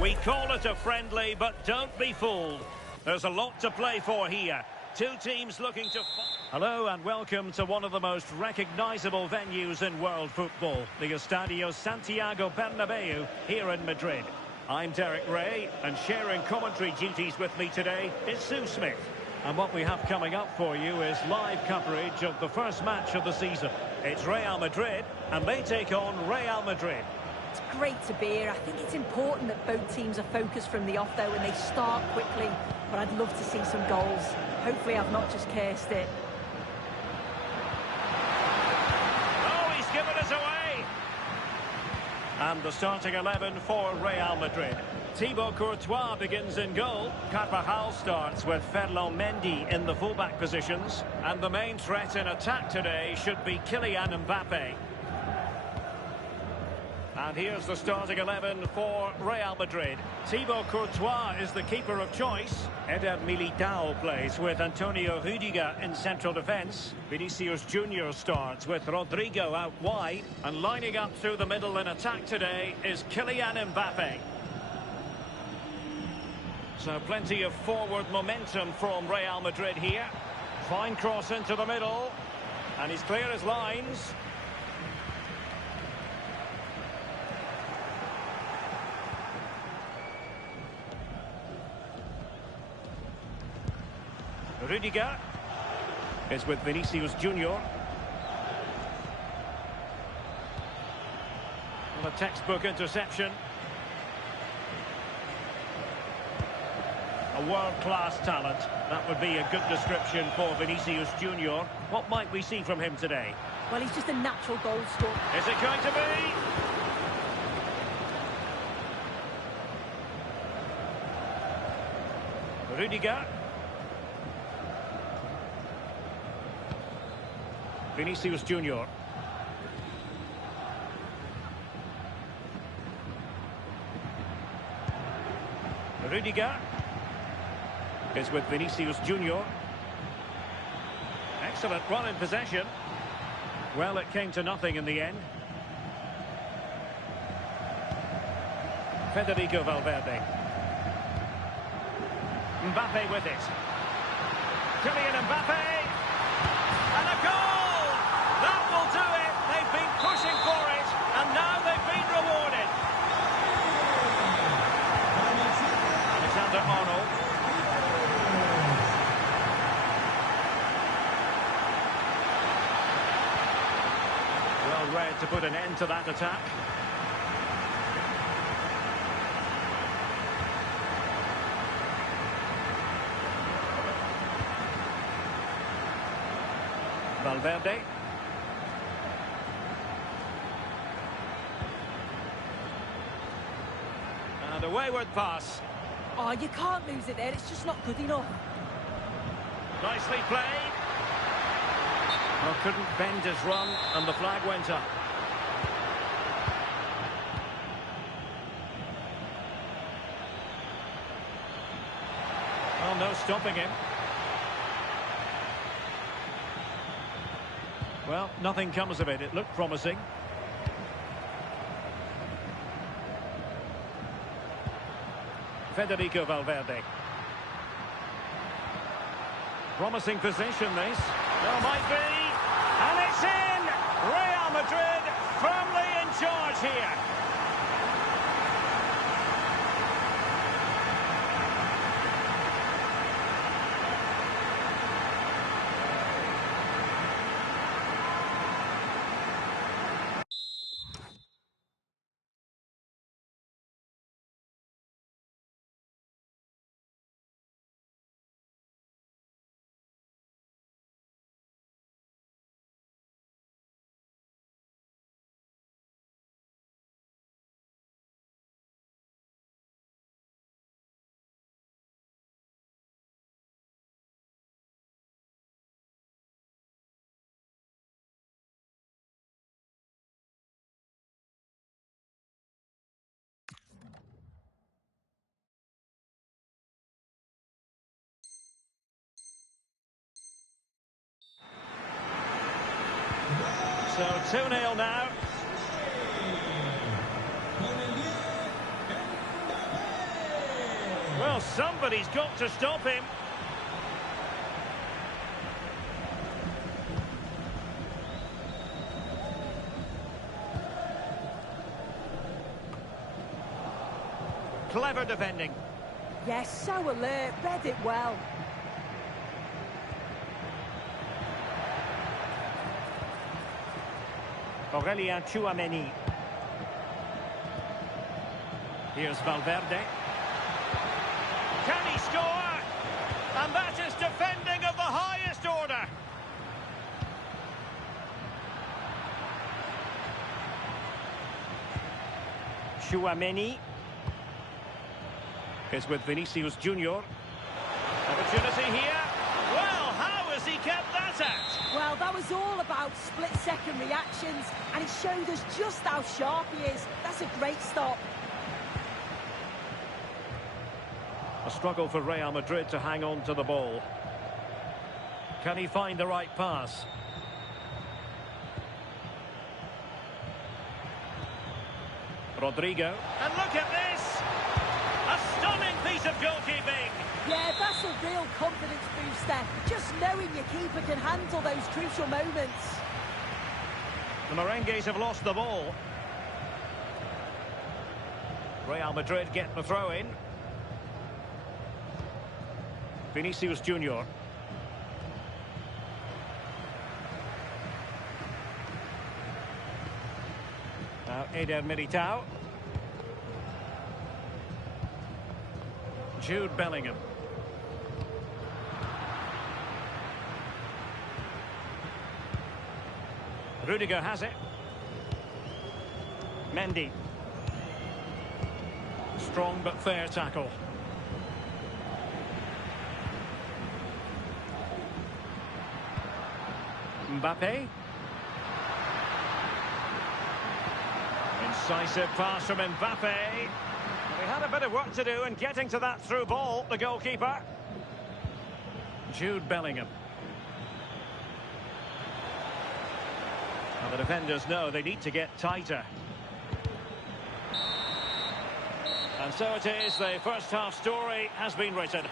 We call it a friendly, but don't be fooled. There's a lot to play for here. Two teams looking to... Hello and welcome to one of the most recognisable venues in world football, the Estadio Santiago Bernabeu here in Madrid. I'm Derek Ray, and sharing commentary duties with me today is Sue Smith. And what we have coming up for you is live coverage of the first match of the season. It's Real Madrid, and they take on Real Madrid. It's great to be here. I think it's important that both teams are focused from the off, though, and they start quickly. But I'd love to see some goals. Hopefully I've not just cursed it. Oh, he's given us away! And the starting 11 for Real Madrid. Thibaut Courtois begins in goal. Carvajal starts with Ferland Mendy in the fullback positions. And the main threat in attack today should be Kylian Mbappe. And here's the starting 11 for Real Madrid. Thibaut Courtois is the keeper of choice. Eder Militao plays with Antonio Rüdiger in central defence. Vinicius Junior starts with Rodrigo out wide. And lining up through the middle in attack today is Kylian Mbappe. So plenty of forward momentum from Real Madrid here. Fine cross into the middle. And he's clear as lines. Rüdiger is with Vinicius Junior. And a textbook interception. A world-class talent. That would be a good description for Vinicius Junior. What might we see from him today? Well, he's just a natural goal scorer. Is it going to be? Rüdiger. Vinicius Junior. Rüdiger is with Vinicius Junior. Excellent run in possession. Well, it came to nothing in the end. Federico Valverde. Mbappe with it. Kylian Mbappe. And a goal! That will do it. They've been pushing for it, and now they've been rewarded. Alexander-Arnold. Well read to put an end to that attack. Valverde. And a wayward pass. Oh, you can't lose it there. It's just not good enough. Nicely played. Well, couldn't bend his run, and the flag went up. Oh, no stopping him. Well, nothing comes of it. It looked promising. Federico Valverde. Promising position, this. There might be. And it's in! Real Madrid firmly in charge here. So 2-0 now. Somebody's got to stop him. Clever defending. Yes, so alert, read it well. Aurelien Tchouameni. Here's Valverde. Can he score? And that is defending of the highest order. Tchouameni is with Vinicius Junior. Opportunity here. Well, how has he kept that out? Well, that was all about split-second reactions, and he showed us just how sharp he is. That's a great stop. A struggle for Real Madrid to hang on to the ball. Can he find the right pass? Rodrigo. And look at this! A stunning piece of goalkeeping. Yeah, that's a real confidence booster. Just knowing your keeper can handle those crucial moments. The Merengues have lost the ball. Real Madrid get the throw in. Vinicius Junior. Now Eder Militao. Jude Bellingham. Rudiger has it. Mendy. Strong but fair tackle. Mbappe. Incisive pass from Mbappe. He had a bit of work to do in getting to that through ball, the goalkeeper. Jude Bellingham. Well, the defenders know they need to get tighter. And so it is, the first half story has been written.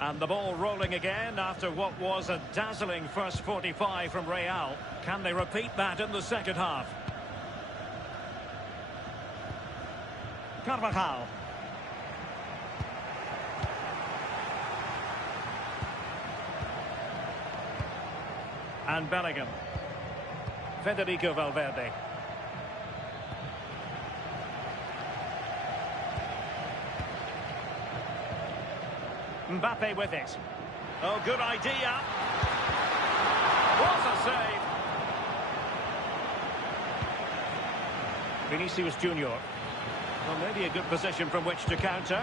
And the ball rolling again after what was a dazzling first 45 from Real. Can they repeat that in the second half? Carvajal. And Bellingham. Federico Valverde. Mbappe with it. Oh, good idea. What a save. Vinicius Junior. Well, maybe a good position from which to counter.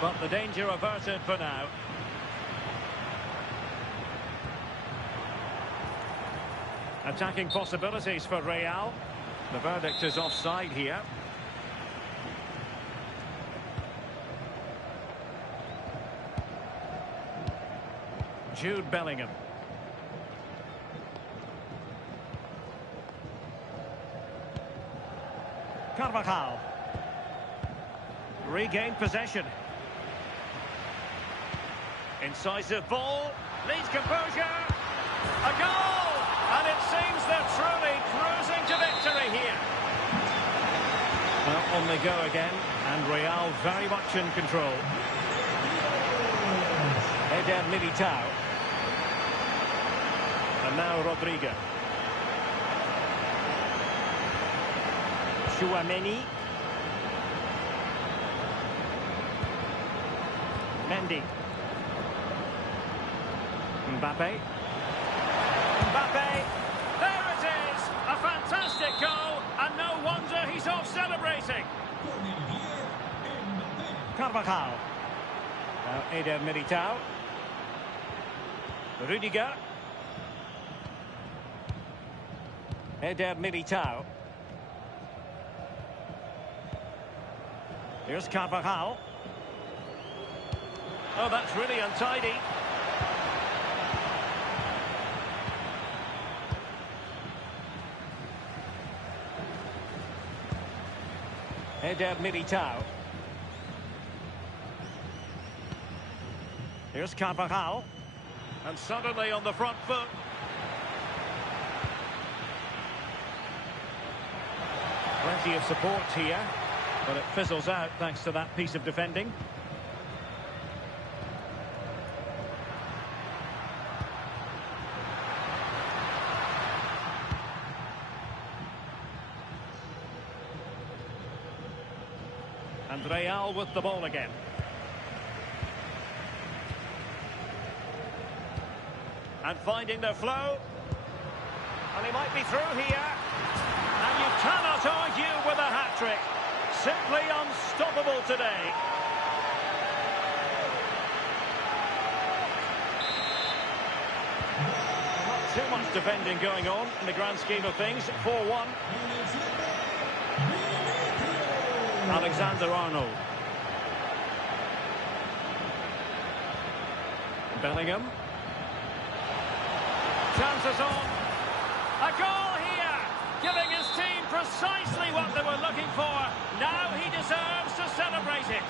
But the danger averted for now. Attacking possibilities for Real. The verdict is offside here. Jude Bellingham. Carvajal. Regained possession. Incisive ball. Needs composure. A goal! And it seems they're truly cruising to victory here. Well, on they go again. And Real very much in control. Eder Militao. And now Rodrigo. Tchouameni. Mendy. Mbappe. Mbappe. There it is! A fantastic goal, and no wonder he's off celebrating. Carvajal. Now Eder Militao. Rudiger. Eder Militao. Here's Carvajal. Oh, that's really untidy. Eder Militao. Here's Carvajal. And suddenly on the front foot. Plenty of support here, but it fizzles out thanks to that piece of defending. And Real with the ball again. And finding the flow. And he might be through here. And you cannot argue with a hat-trick. Simply unstoppable today. Not too much defending going on in the grand scheme of things. 4-1. Alexander-Arnold. Bellingham. Chances on. A goal here, giving his team precisely what they were looking for. Now he deserves to celebrate it.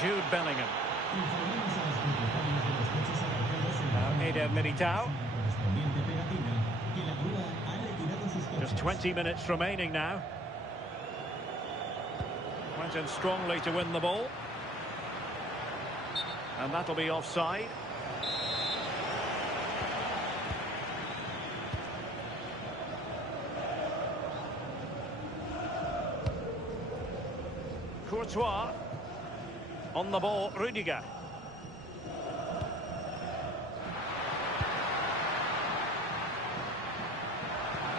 Jude Bellingham. Now Eder Militao. Just 20 minutes remaining now. Went in strongly to win the ball. And that'll be offside. Courtois. On the ball, Rudiger.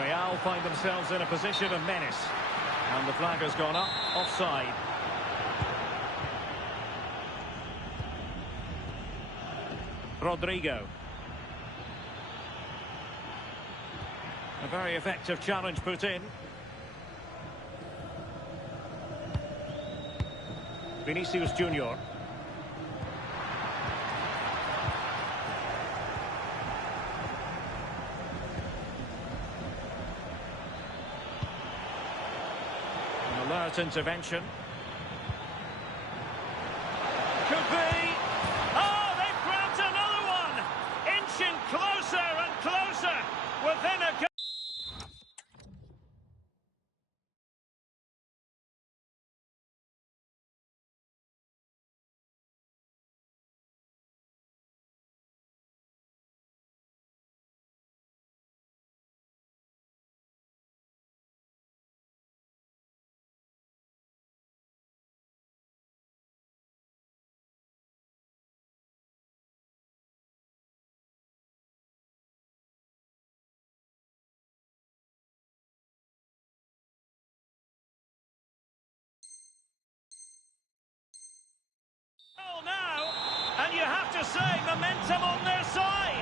Real find themselves in a position of menace. And the flag has gone up, offside. Rodrigo. A very effective challenge put in. Vinicius Junior. An alert intervention. Could be. Oh, they've grabbed another one. Inching closer and closer within a... Now, and you have to say, momentum on their side.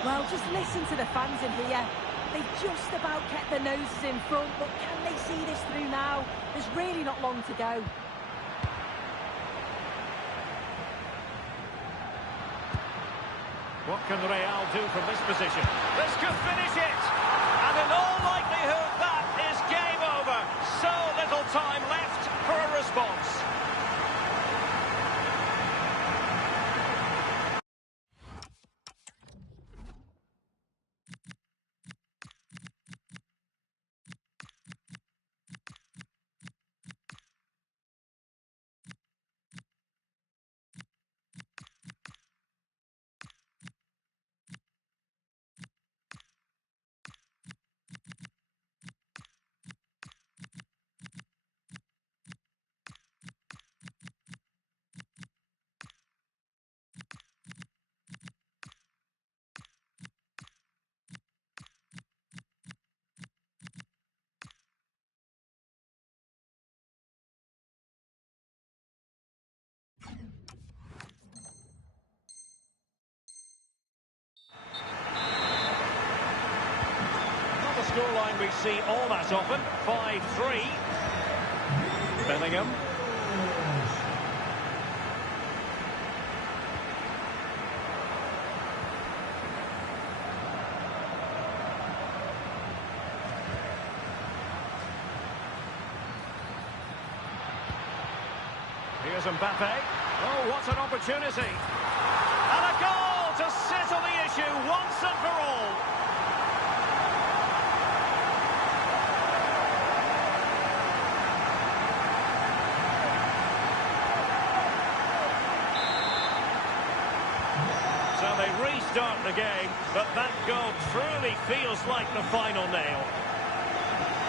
Well, just listen to the fans in here. They've just about kept their noses in front, but can they see this through now? There's really not long to go. What can Real do from this position? This could finish it. And in all likelihood, that is game over. So little time left for a response. Scoreline we see all that often, 5-3. Bellingham. Here's Mbappe. Oh, what an opportunity. And a goal to settle the issue once and for all. So they restart the game, but that goal truly feels like the final nail.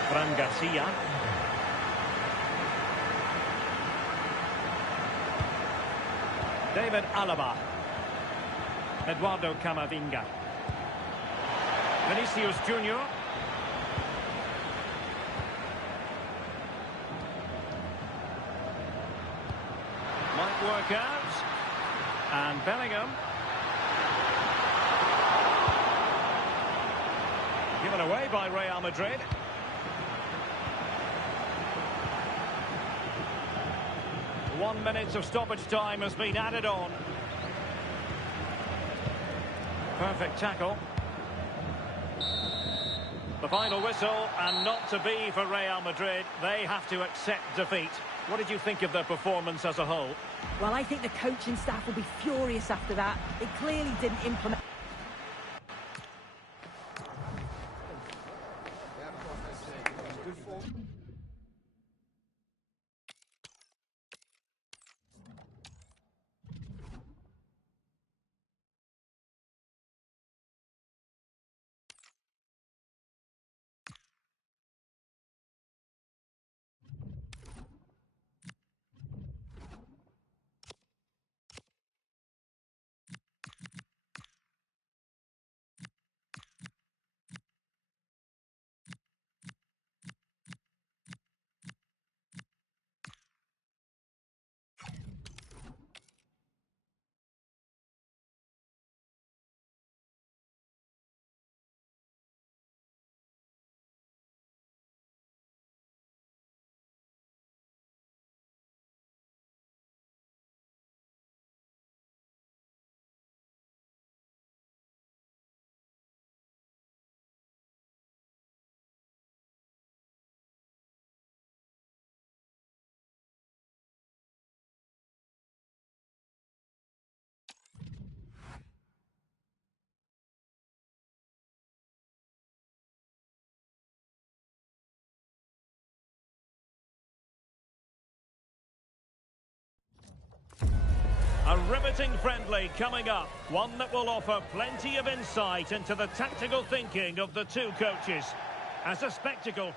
Fran Garcia. David Alaba. Eduardo Camavinga. Vinicius Junior. Might work out. And Bellingham. Given away by Real Madrid. One minute of stoppage time has been added on. Perfect tackle. The final whistle, and not to be for Real Madrid. They have to accept defeat. What did you think of their performance as a whole? Well, I think the coaching staff will be furious after that. They clearly didn't implement... A riveting friendly coming up, one that will offer plenty of insight into the tactical thinking of the two coaches. As a spectacle...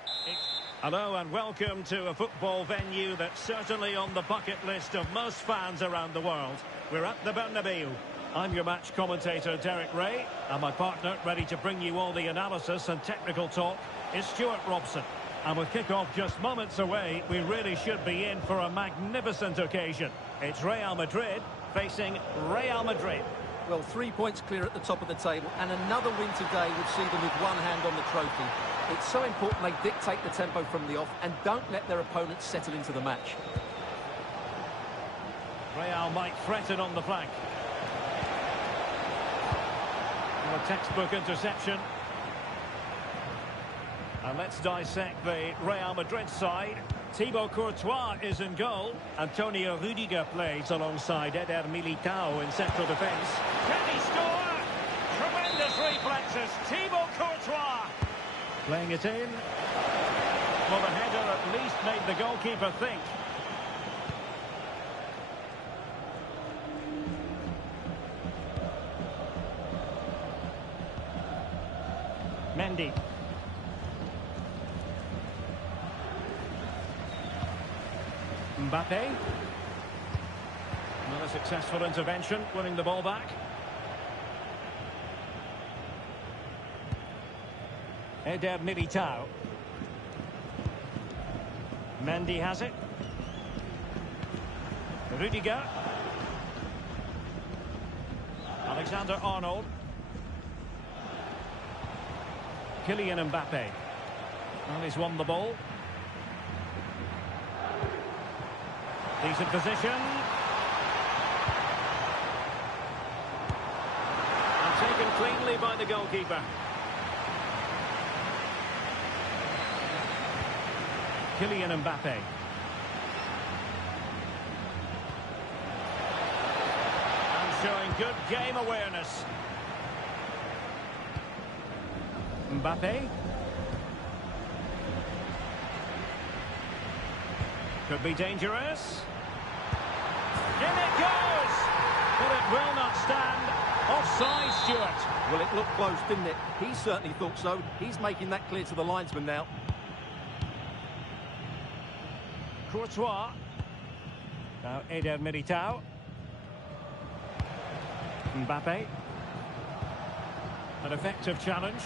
Hello and welcome to a football venue that's certainly on the bucket list of most fans around the world. We're at the Bernabeu. I'm your match commentator, Derek Ray, and my partner, ready to bring you all the analysis and technical talk, is Stuart Robson. And with kick-off just moments away, we really should be in for a magnificent occasion. It's Real Madrid facing Real Madrid. Well, 3 points clear at the top of the table, and another win today would see them with one hand on the trophy. It's so important they dictate the tempo from the off and don't let their opponents settle into the match. Real might threaten on the flank. And a textbook interception. And let's dissect the Real Madrid side. Thibaut Courtois is in goal. Antonio Rudiger plays alongside Eder Militao in central defence. Can he score? Tremendous reflexes. Thibaut Courtois playing it in. Well, the header at least made the goalkeeper think. Mendy. Mbappe. Another successful intervention, winning the ball back. Eder Militao. Mendy has it. Rudiger. Alexander Arnold. Kylian Mbappe. And he's won the ball. Decent position. And taken cleanly by the goalkeeper. Kylian Mbappe. showing good game awareness. Mbappe. Could be dangerous. In it goes! But it will not stand. Offside, Stuart. Well, it looked close, didn't it? He certainly thought so. He's making that clear to the linesman now. Courtois. Now Eder Militao. Mbappe. An effective challenge.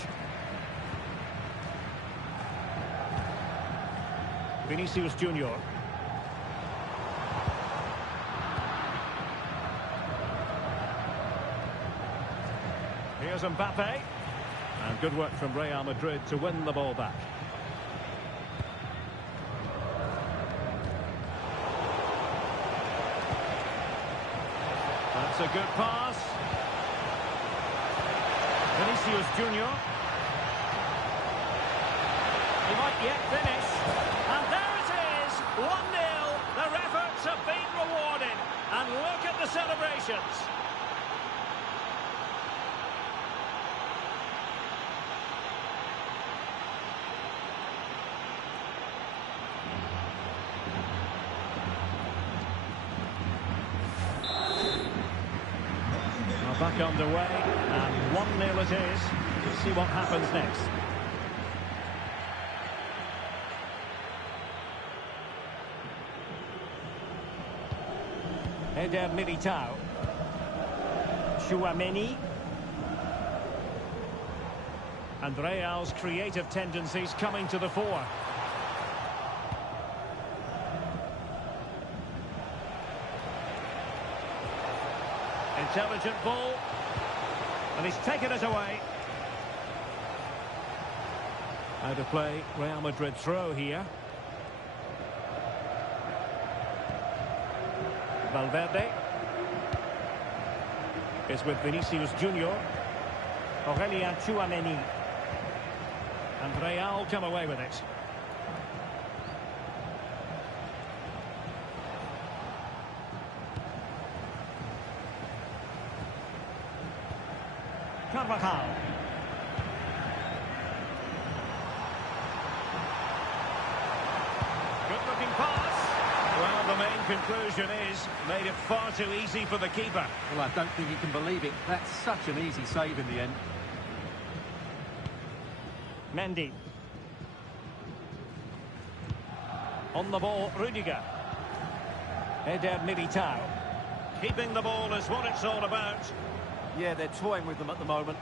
Vinicius Junior. Here's Mbappe. And good work from Real Madrid to win the ball back. That's a good pass. Vinicius Junior. He might yet finish. And there it is, 1-0. Their efforts have been rewarded. And look at the celebrations. Back underway, and 1-0 it is. We'll see what happens next. Eder Militao. Tchouaméni. And Real's creative tendencies coming to the fore. Intelligent ball, and he's taken it away. Out of play, Real Madrid throw here. Valverde is with Vinicius Junior. Aurelien Tchouaméni. And Real come away with it. Carvajal. Good-looking pass. Well, the main conclusion is made it far too easy for the keeper. Well, I don't think he can believe it. That's such an easy save in the end. Mendy. On the ball, Rudiger. Eder Militao. Keeping the ball is what it's all about. Yeah, they're toying with them at the moment.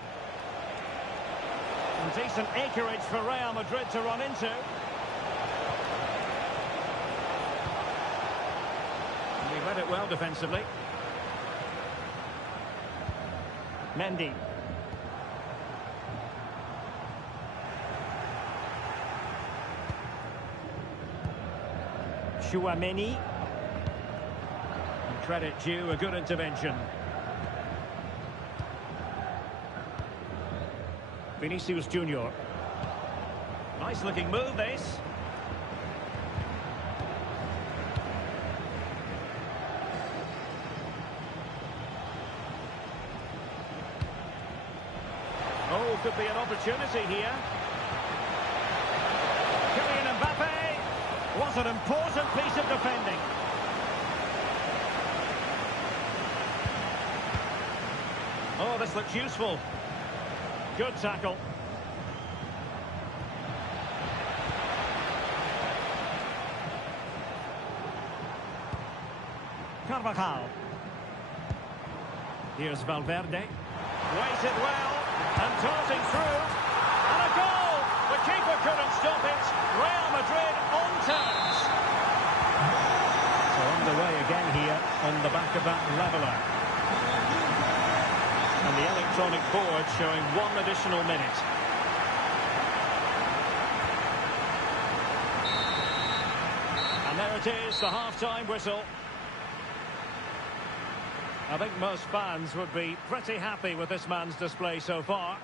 And decent acreage for Real Madrid to run into. And he read it well defensively. Mendy. Tchouaméni. And credit due, a good intervention. Vinicius Junior. Nice looking move, this. Oh, could be an opportunity here. Kylian Mbappe. Was an important piece of defending. Oh, this looks useful. Good tackle. Carvajal. Here's Valverde. Waited well. And darting through. And a goal! The keeper couldn't stop it. Real Madrid on terms. So on the way again here on the back of that leveller. And the electronic board showing 1 additional minute. And there it is, the half-time whistle. I think most fans would be pretty happy with this man's display so far.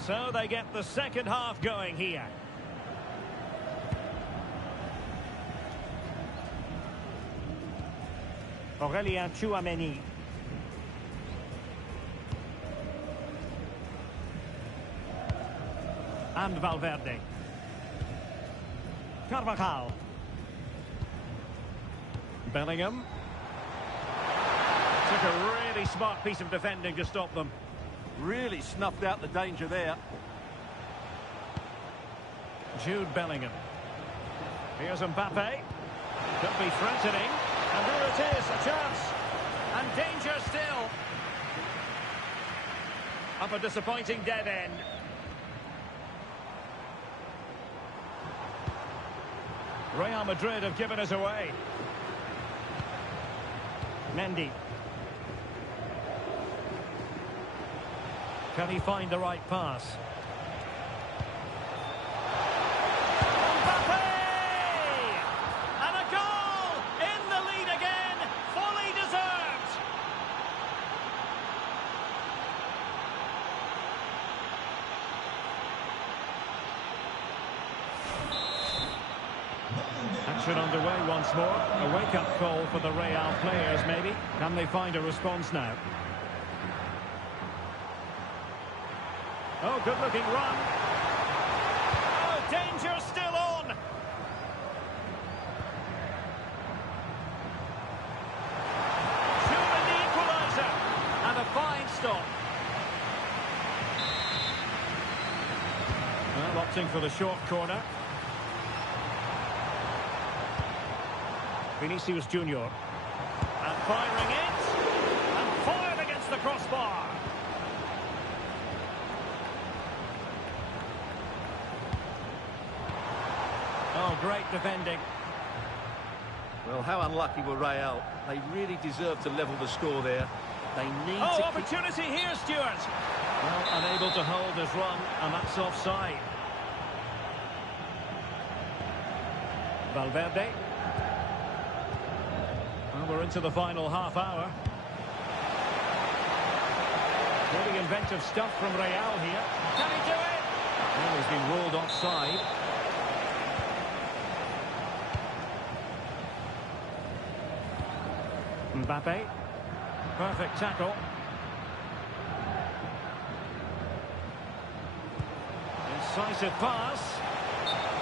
So they get the second half going here. Tchouaméni. And Valverde. Carvajal. Bellingham. Took a really smart piece of defending to stop them. Really snuffed out the danger there. Jude Bellingham. Here's Mbappe. Could be threatening. And there it is, a chance. And danger still. Up a disappointing dead end. Real Madrid have given us away. Mendy. Can he find the right pass? Mbappe! And a goal! In the lead again! Fully deserved! Action underway once more. A wake-up call for the Real players, maybe. Can they find a response now? Oh, good-looking run. Oh, danger still on. Shooting the equaliser. And a fine stop. Well, opting for the short corner. Vinicius Junior. And firing it. And fired against the crossbar. Oh, great defending. Well, how unlucky were Real. They really deserve to level the score there. They need to keep... opportunity here, Stuart. Well, unable to hold his run, and that's offside. Valverde. Well, we're into the final half hour. Really inventive stuff from Real here. Can he do it? Well, he's been ruled offside. Mbappe. Perfect tackle. Incisive pass.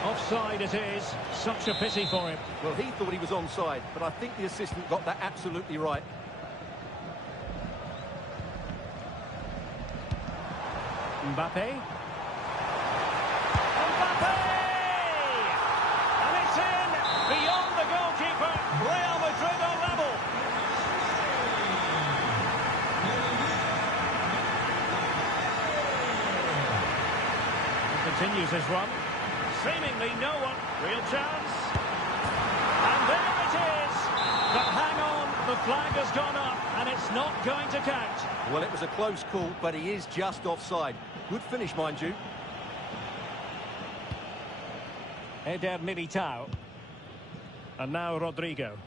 Offside it is. Such a pity for him. Well, he thought he was onside, but I think the assistant got that absolutely right. Mbappe. Mbappe! And it's in! Beyond the goalkeeper. Real Madrid are level. He continues his run. Seemingly no one. Real chance. And there it is. But hang on, the flag has gone up and it's not going to count. Well, it was a close call, but he is just offside. Good finish, mind you. Eder Militao. And now Rodrigo.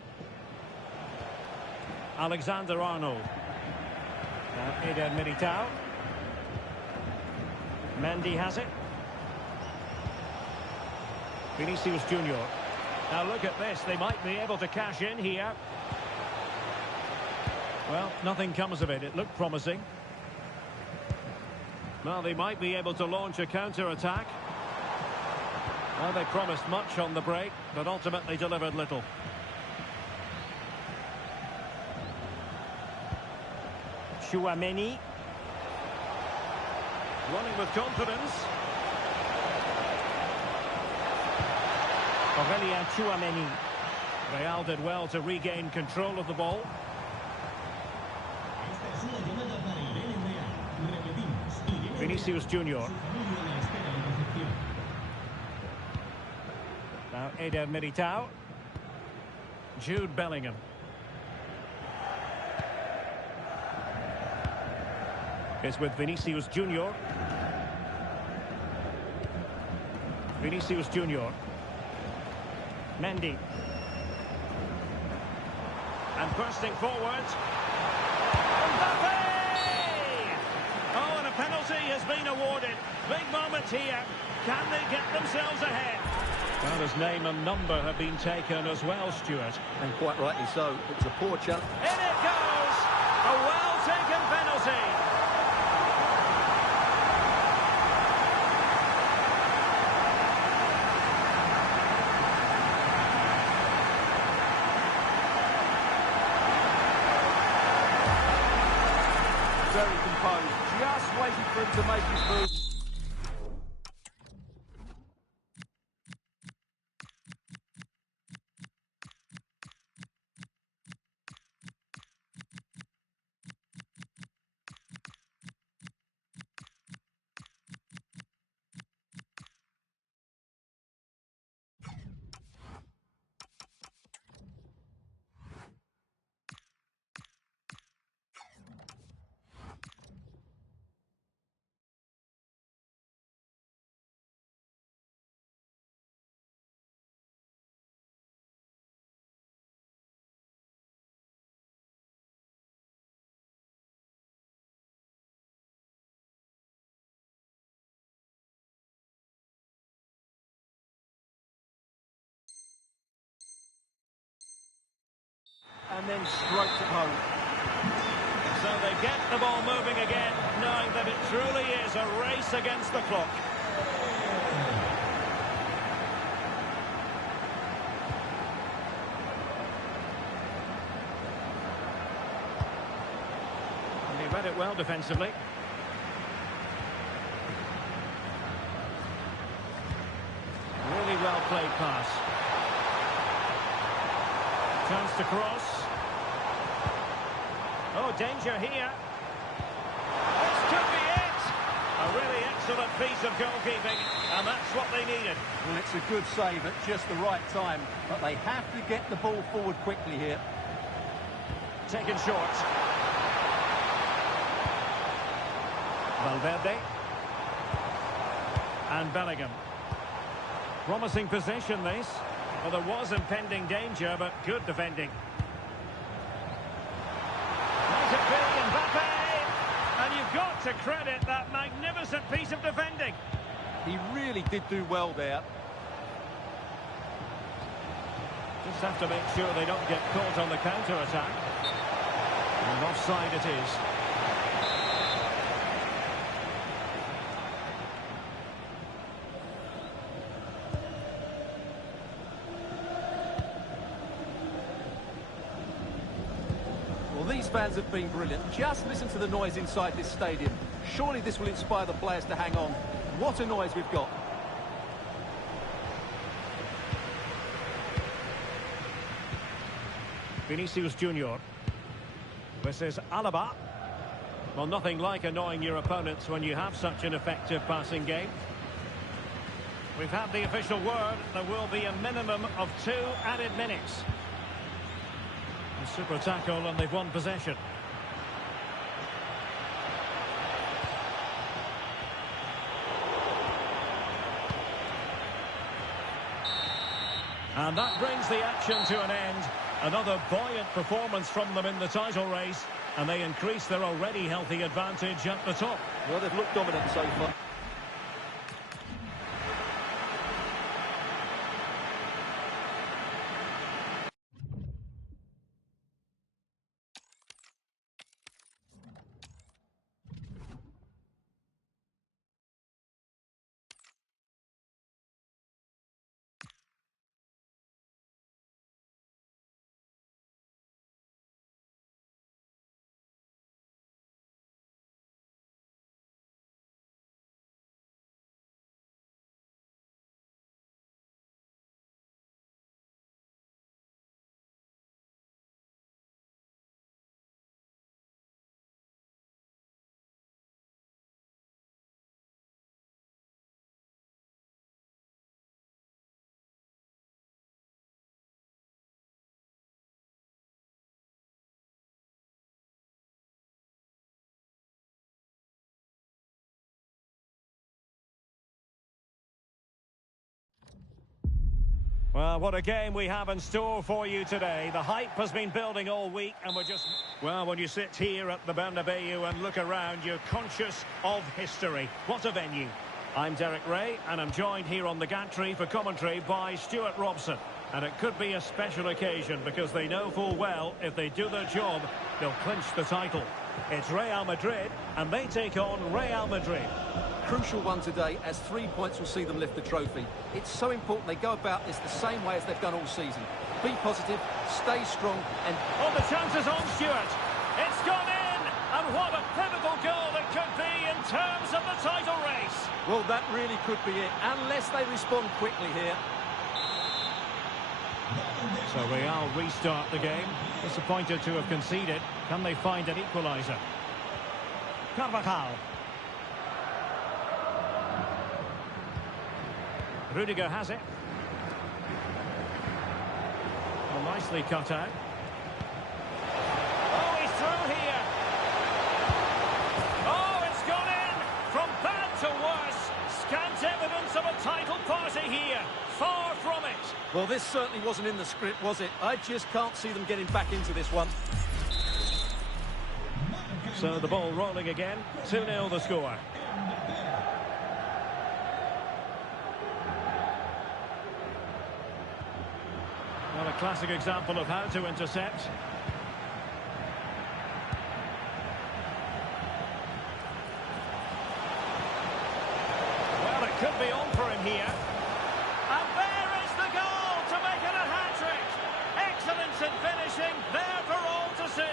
Alexander-Arnold. Now Eder Militao. Mendy has it. Vinicius Junior. Now look at this. They might be able to cash in here. Well, nothing comes of it. It looked promising. Well, they might be able to launch a counter-attack. Well, they promised much on the break, but ultimately delivered little. Tchouaméni. Running with confidence. Tchouaméni. Real did well to regain control of the ball. Vinicius Junior. Now Eder Militao. Jude Bellingham. Is with Vinicius Junior. Vinicius Junior. Mendy. And bursting forward. Mbappe! Oh, and a penalty has been awarded. Big moment here. Can they get themselves ahead? Well, his name and number have been taken as well, Stuart. And quite rightly so. It was a poor challenge. In it goes! A well-taken penalty. Very composed, just waiting for him to make his move. And then strokes it home. So they get the ball moving again, knowing that it truly is a race against the clock. And he read it well defensively. Really well played pass. Chance to cross. Oh, danger here. This could be it. A really excellent piece of goalkeeping, and that's what they needed. Well, it's a good save at just the right time, but they have to get the ball forward quickly here. Taken short. Valverde. And Bellingham. Promising possession, this. Well, there was impending danger, but good defending. Might it be Mbappe? And you've got to credit that magnificent piece of defending. He really did do well there. Just have to make sure they don't get caught on the counter-attack. And offside it is. Well, these fans have been brilliant. Just listen to the noise inside this stadium. Surely this will inspire the players to hang on. What a noise we've got. Vinicius Junior. This is Alaba. Well, nothing like annoying your opponents when you have such an effective passing game. We've had the official word. There will be a minimum of 2 added minutes. A super tackle, and they've won possession. And that brings the action to an end. Another buoyant performance from them in the title race, and they increase their already healthy advantage at the top. Well, they've looked dominant so far. Well, what a game we have in store for you today. The hype has been building all week, and we're just... Well, when you sit here at the Bernabeu and look around, you're conscious of history. What a venue. I'm Derek Ray, and I'm joined here on the gantry for commentary by Stuart Robson. And it could be a special occasion because they know full well if they do their job, they'll clinch the title. It's Real Madrid, and they take on Real Madrid. Crucial one today, as 3 points will see them lift the trophy. It's so important they go about this the same way as they've done all season. Be positive, stay strong, and... Oh, the chance is on, Stuart. It's gone in, and what a pivotal goal it could be in terms of the title race. Well, that really could be it, unless they respond quickly here. So Real restart the game. Disappointed to have conceded. Can they find an equaliser? Carvajal. Rudiger has it. Well, nicely cut out. Oh, he's through here. Oh, it's gone in. From bad to worse. Scant evidence of a title party here. Far from it. Well, this certainly wasn't in the script, was it? I just can't see them getting back into this one. So the ball rolling again. 2-0 the score. Well, a classic example of how to intercept. Well, it could be on for him here. And there is the goal to make it a hat-trick. Excellence in finishing, there for all to see.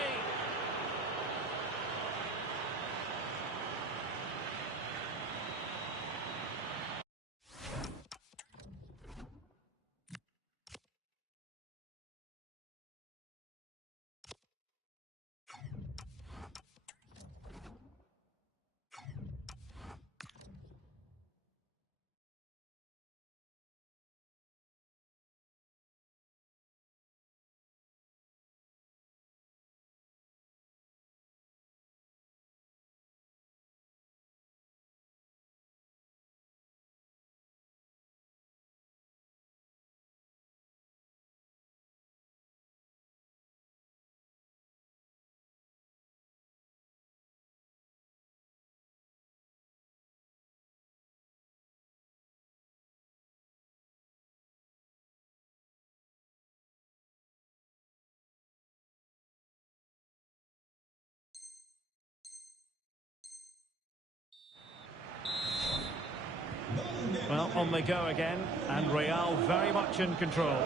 Well, on they go again, and Real very much in control.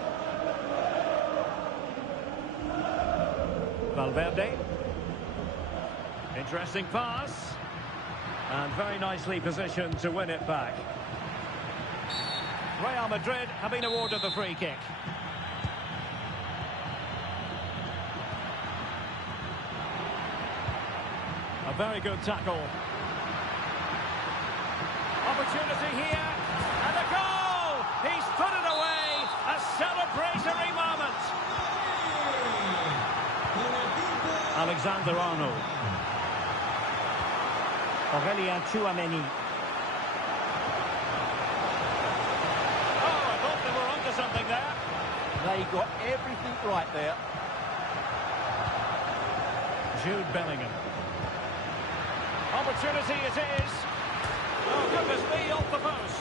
Valverde. Interesting pass. And very nicely positioned to win it back. Real Madrid have been awarded the free kick. A very good tackle. Opportunity here. And a goal! He's put it away! A celebratory moment! Alexander-Arnold. Aurelien Tchouameni. Oh, I thought they were onto something there. They got everything right there. Jude Bellingham. Opportunity it is. Oh, goodness me, off the post.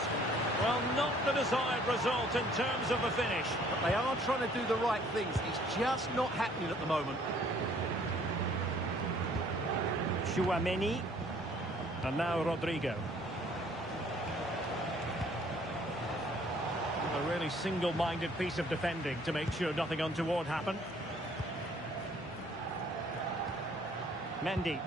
Well, not the desired result in terms of the finish. But they are trying to do the right things. It's just not happening at the moment. Tchouameni. And now Rodrigo. A really single-minded piece of defending to make sure nothing untoward happened. Mendy.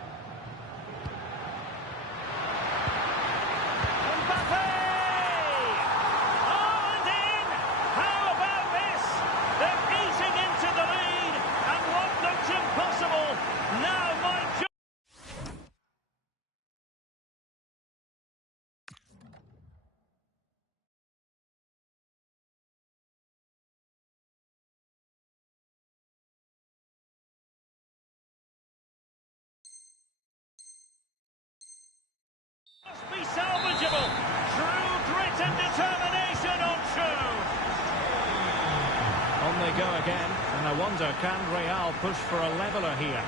Be salvageable. True grit and determination on show. On they go again, and I wonder, can Real push for a leveller here?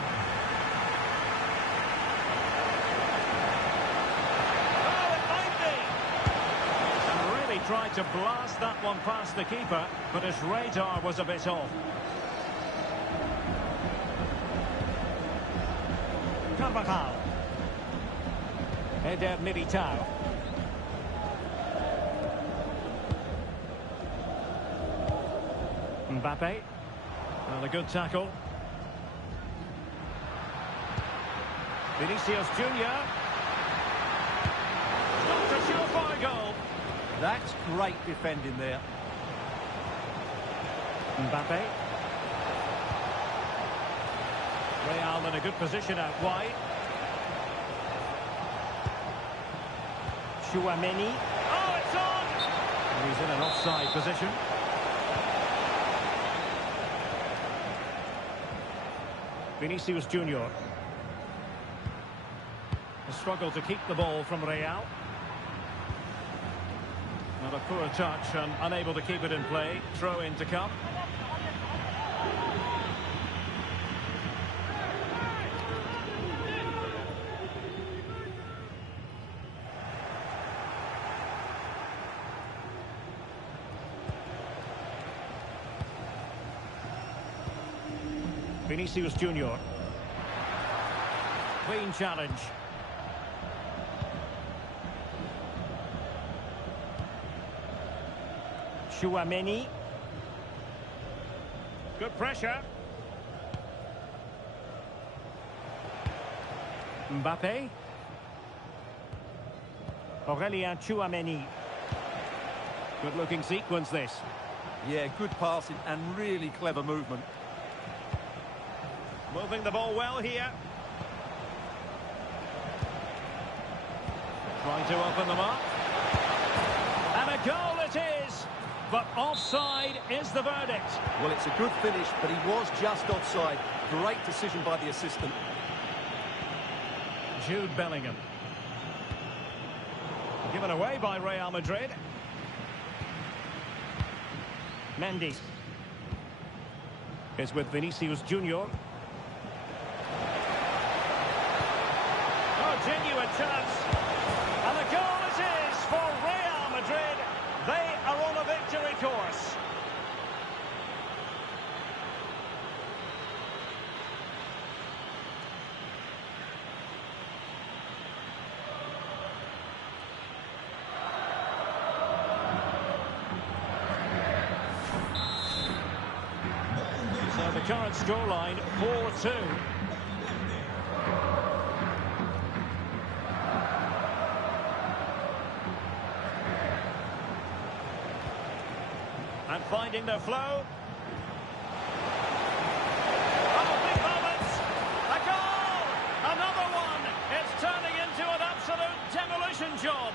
Oh, it might be. tried to blast that one past the keeper, but his radar was a bit off. Carvajal. Eder Militao. Mbappe. Well, a good tackle. Vinicius Junior. Not a surefire goal. That's great defending there. Mbappe. Real in a good position out wide. Chouameni. Oh, it's on! And he's in an offside position. Vinicius Junior. A struggle to keep the ball from Real. Not a poor touch and unable to keep it in play. Throw in to come. Vinicius Junior. Clean challenge. Chouameni. Good pressure. Mbappe. Aurelien Chouameni. Good looking sequence this. Yeah, good passing and really clever movement. Moving the ball well here. Trying to open them up. And a goal it is. But offside is the verdict. Well, it's a good finish, but he was just offside. Great decision by the assistant. Jude Bellingham. Given away by Real Madrid. Mendy. It's with Vinicius Junior. Oh, genuine chance. And the goal it is for Real Madrid. They are on a victory course. So the current scoreline, 4-2. And finding their flow. Oh, big moment! A goal! Another one! It's turning into an absolute demolition job.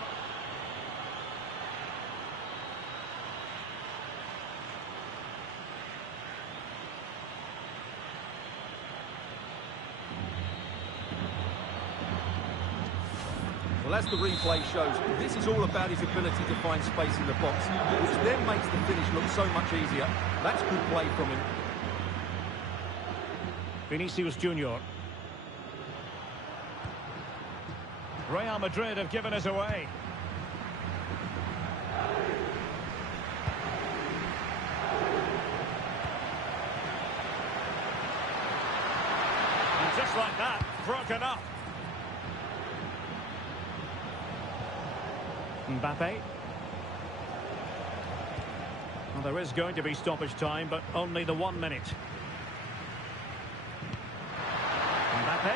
Well, as the replay shows, this is all about his ability to find space in the box, which then makes the finish look so much easier. That's good play from him. Vinicius Junior. Real Madrid have given us away. And just like that, broken up. Mbappe. Well, there is going to be stoppage time, but only the 1 minute. Mbappe.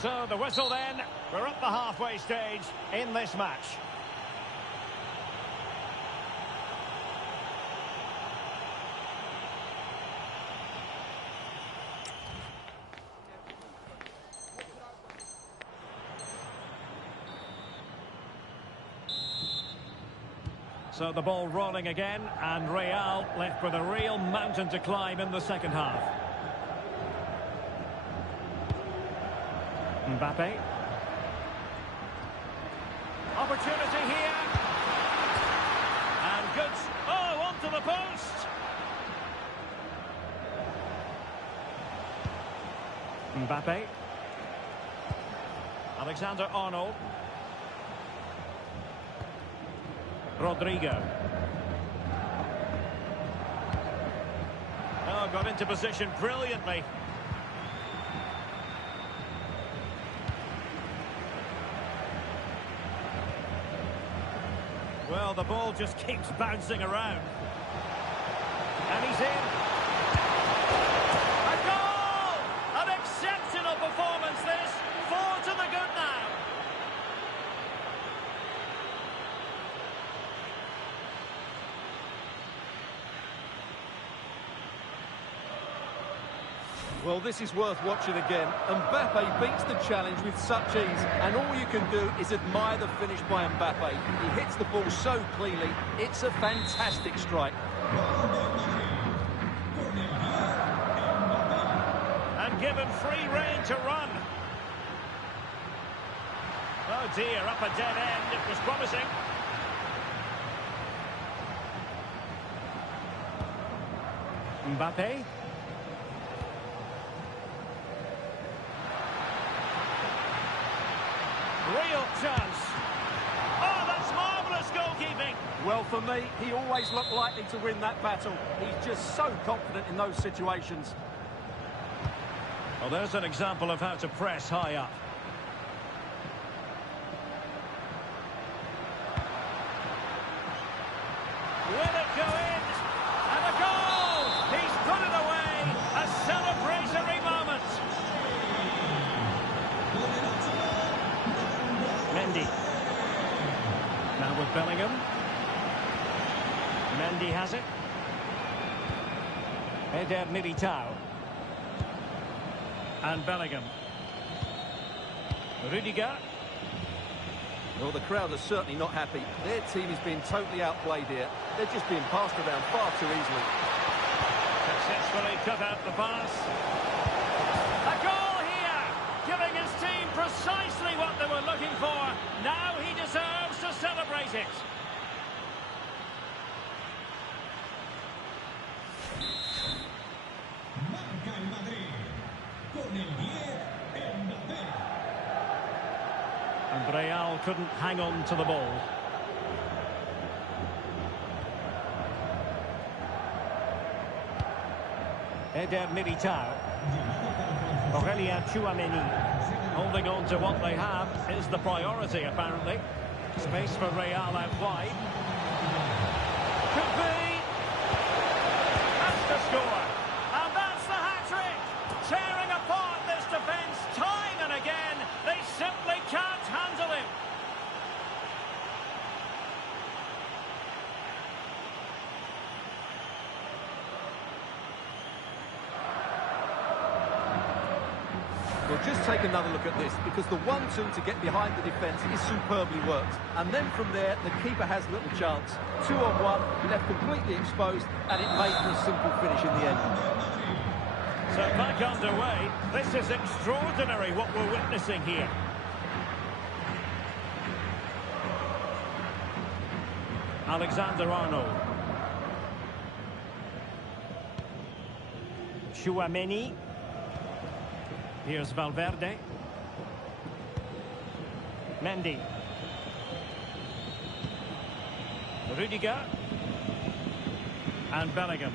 So the whistle then. We're up the halfway stage in this match. So the ball rolling again, and Real left with a real mountain to climb in the second half. Mbappe. Opportunity here. And good. Oh, onto the post. Mbappe. Alexander-Arnold. Rodrigo. Oh, got into position brilliantly. Well, the ball just keeps bouncing around. And he's in. A goal! An exceptional performance, this. 4 to the good now. Well, this is worth watching again. Mbappe beats the challenge with such ease, and all you can do is admire the finish by Mbappe. He hits the ball so cleanly, it's a fantastic strike. And given free rein to run. Oh dear, up a dead end. It was promising. Mbappe. Real chance. Oh, that's marvellous goalkeeping. Well, for me, he always looked likely to win that battle. He's just so confident in those situations. Well, there's an example of how to press high up. Will it go in? And a goal! He's put it away! A celebratory moment! Mendy. Now with Bellingham. Mendy has it. Eder Militao. And Bellingham. Rudiger. Well, the crowd are certainly not happy. Their team is being totally outplayed here. They're just being passed around far too easily. Successfully cut out the pass. A goal here! Giving his team precisely what they were looking for. Now he deserves to celebrate it. And Real couldn't hang on to the ball. Eder Militao. Aurelien Tchouameni. Holding on to what they have is the priority, apparently. Space for Real out wide. Could be. Has to score. And that's the hat-trick. Tearing apart this defence time and again. They simply can't handle him. Well, just take another look at this, because the 1-2 to get behind the defence is superbly worked. And then from there, the keeper has little chance. 2-on-1, left completely exposed, and it made for a simple finish in the end. So back underway. This is extraordinary what we're witnessing here. Alexander-Arnold. Tchouameni. Here's Valverde. Mendy. Rudiger. And Bellingham.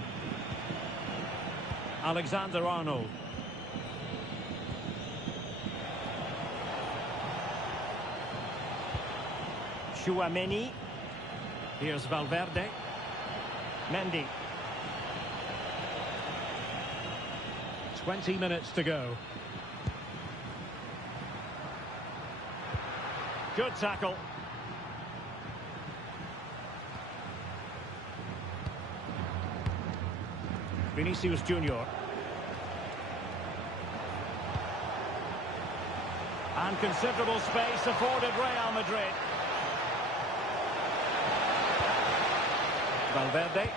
Alexander-Arnold. Tchouameni. Here's Valverde. Mendy. 20 minutes to go. Good tackle. Vinicius Junior. And considerable space afforded Real Madrid. Valverde.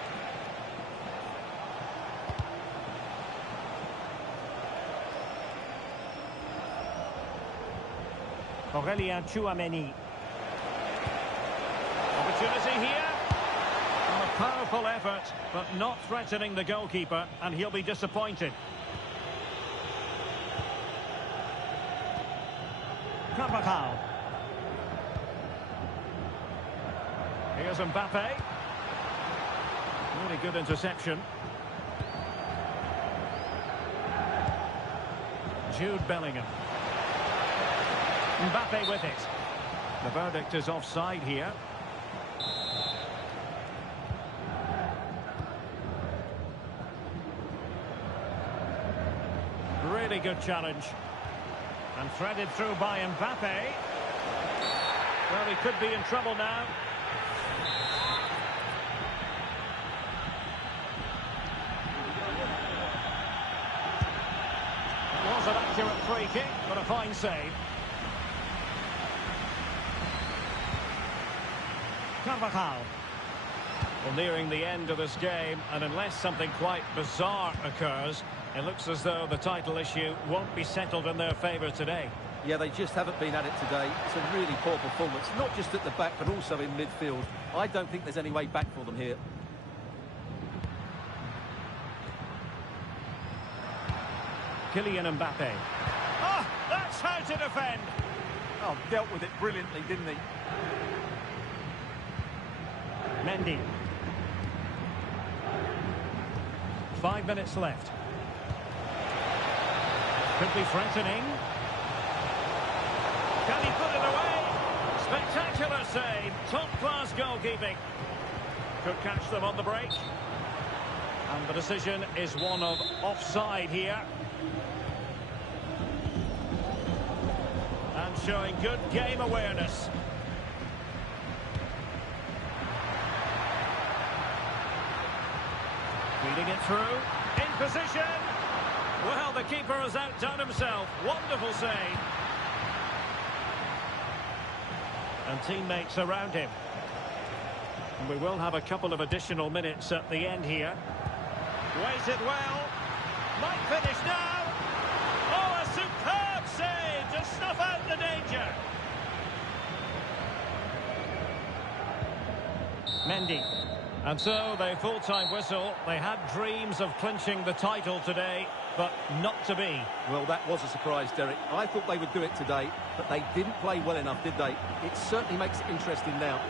Aurelien Tchouameni. Opportunity here. Well, a powerful effort, but not threatening the goalkeeper, and he'll be disappointed. Carvajal. Here's Mbappe. Really good interception. Jude Bellingham. Mbappe with it. The verdict is offside here. Really good challenge. And threaded through by Mbappe. Well, he could be in trouble now. It was an accurate free kick, but a fine save. Carvajal. Well, nearing the end of this game, and unless something quite bizarre occurs, it looks as though the title issue won't be settled in their favour today. Yeah, they just haven't been at it today. It's a really poor performance, not just at the back, but also in midfield. I don't think there's any way back for them here. Kylian Mbappe. Oh, that's how to defend. Oh, dealt with it brilliantly, didn't he? Mendy. 5 minutes left. Could be threatening. Can he put it away? Spectacular save. Top-class goalkeeping. Could catch them on the break. And the decision is one of offside here. And showing good game awareness. Feeding it through. In position. Well, the keeper has outdone himself. Wonderful save. And teammates around him. And we will have a couple of additional minutes at the end here. Waited well. Might finish now. Oh, a superb save to snuff out the danger. Mendy. And so, the full-time whistle. They had dreams of clinching the title today, but not to be. Well, that was a surprise, Derek. I thought they would do it today, but they didn't play well enough, did they? It certainly makes it interesting now.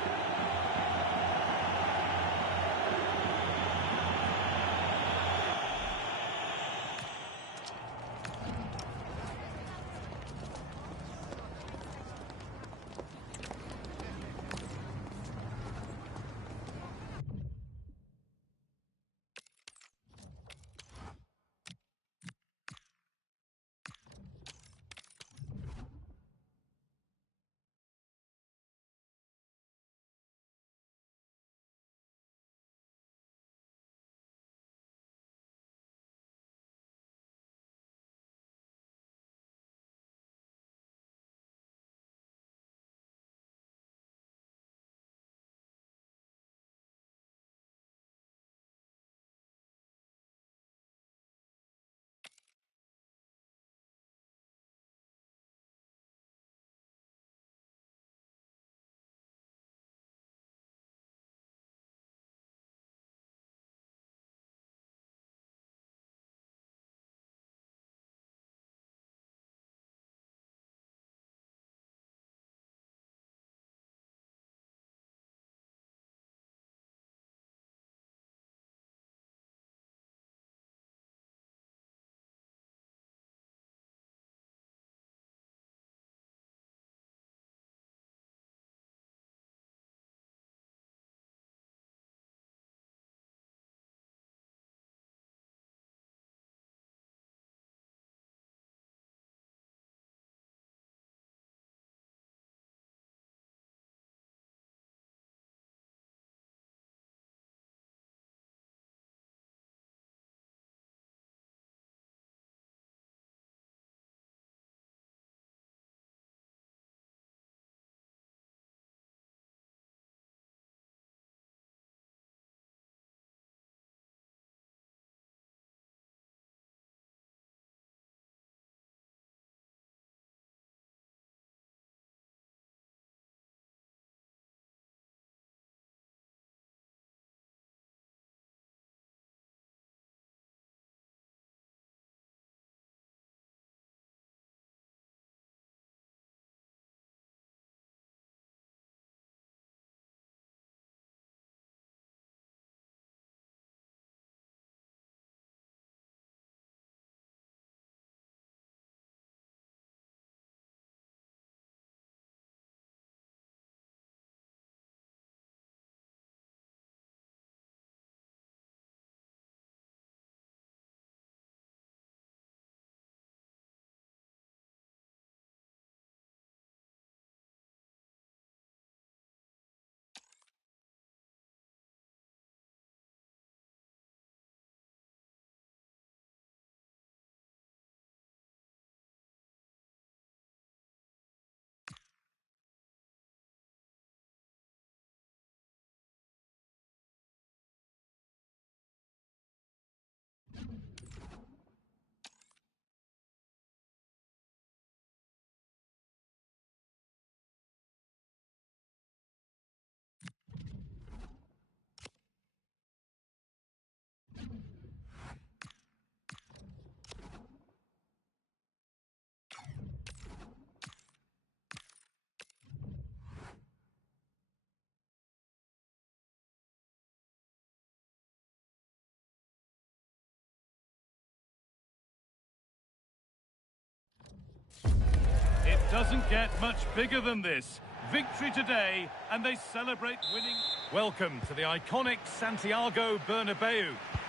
doesn't get much bigger than this. Victory today, and they celebrate winning. Welcome to the iconic Santiago Bernabeu.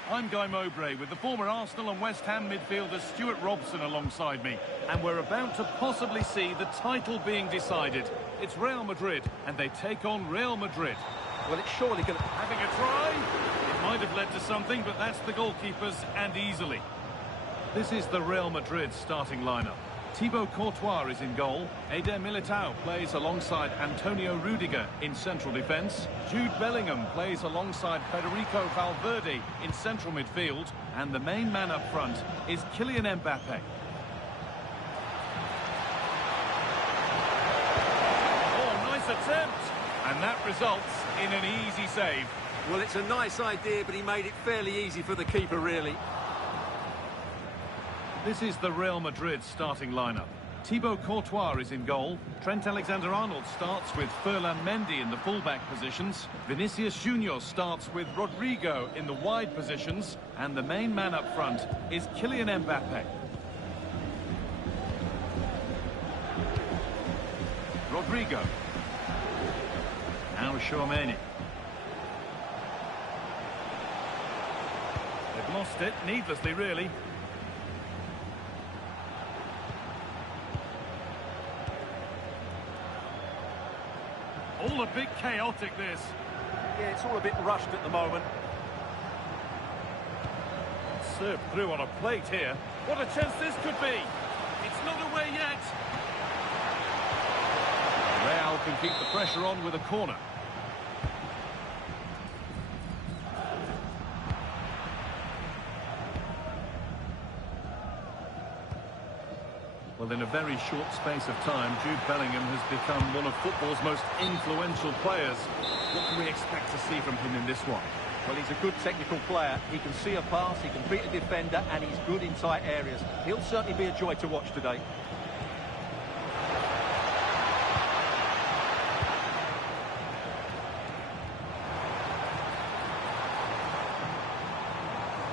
I'm Guy Mowbray with the former Arsenal and West Ham midfielder Stuart Robson alongside me. And we're about to possibly see the title being decided. It's Real Madrid, and they take on Real Madrid. Well, it's surely going to... Having a try? It might have led to something, but that's the goalkeepers, and easily. This is the Real Madrid starting lineup. Thibaut Courtois is in goal. Eder Militao plays alongside Antonio Rudiger in central defence. Jude Bellingham plays alongside Federico Valverde in central midfield. And the main man up front is Kylian Mbappe. Oh, nice attempt! And that results in an easy save. Well, it's a nice idea, but he made it fairly easy for the keeper, really. This is the Real Madrid starting lineup. Thibaut Courtois is in goal. Trent Alexander-Arnold starts with Ferland Mendy in the fullback positions. Vinicius Junior starts with Rodrigo in the wide positions. And the main man up front is Kylian Mbappe. Rodrigo. Now Tchouaméni. They've lost it, needlessly really. All a bit chaotic, this. Yeah, it's all a bit rushed at the moment. Served through on a plate here. What a chance this could be. It's not away yet. Real can keep the pressure on with a corner. Well, in a very short space of time, Jude Bellingham has become one of football's most influential players. What can we expect to see from him in this one? Well, he's a good technical player. He can see a pass, he can beat a defender, and he's good in tight areas. He'll certainly be a joy to watch today.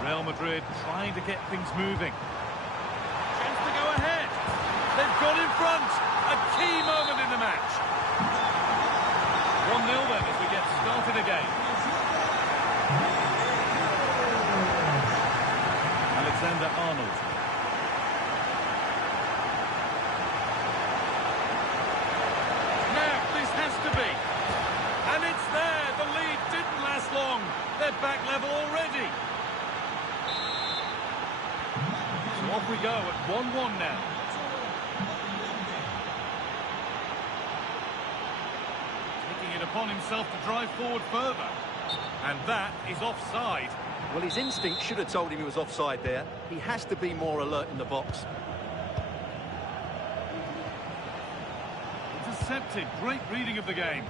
Real Madrid trying to get things moving. Chance to go ahead. They've got in front. A key moment in the match. 1-0 then as we get started again. Alexander-Arnold. Now, this has to be. And it's there. The lead didn't last long. They're back level already. So off we go at 1-1 now. Taking it upon himself to drive forward further. And that is offside. Well, his instinct should have told him he was offside there. He has to be more alert in the box. Intercepted. Great reading of the game.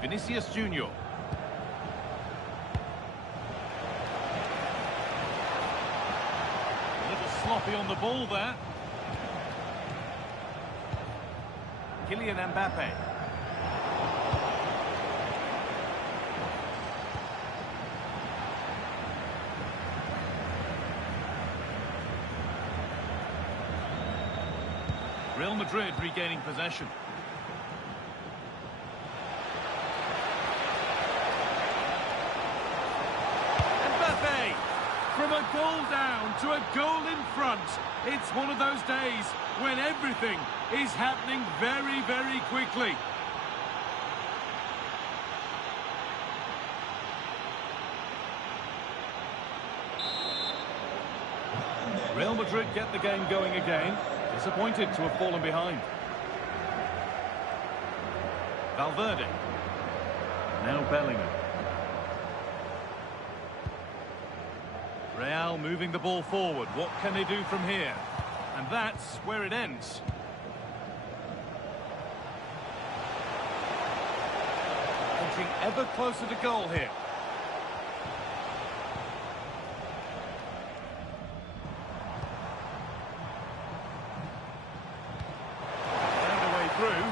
Vinicius Junior. A little sloppy on the ball there. Kylian Mbappe. Real Madrid regaining possession. Mbappe! From a goal down to a goal in front. It's one of those days when everything is happening very, very quickly. Real Madrid get the game going again. Disappointed to have fallen behind. Valverde. Now Bellingham. Real moving the ball forward. What can they do from here? And that's where it ends. Inching ever closer to goal here. Found a way through.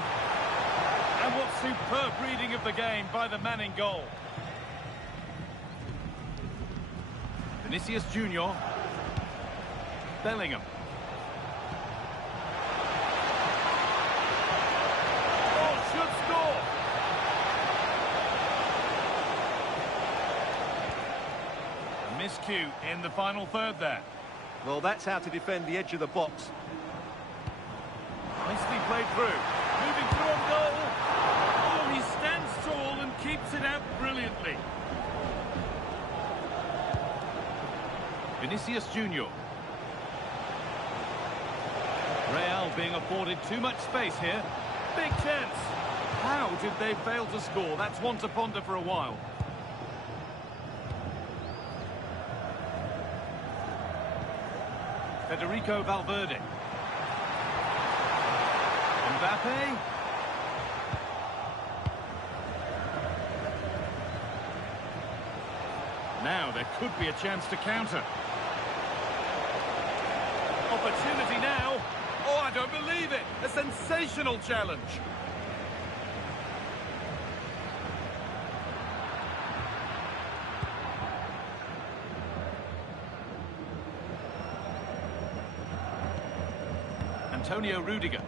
And what superb reading of the game by the man in goal. Vinicius Junior. Bellingham. Oh, should score! A miscue in the final third there. Well, that's how to defend the edge of the box. Nicely played through. Moving through on goal. Oh, he stands tall and keeps it out brilliantly. Vinicius Junior. Real being afforded too much space here. Big chance. How did they fail to score? That's one to ponder for a while. Federico Valverde. Mbappe. Now there could be a chance to counter. Opportunity now. Oh, I don't believe it. A sensational challenge. Antonio Rudiger.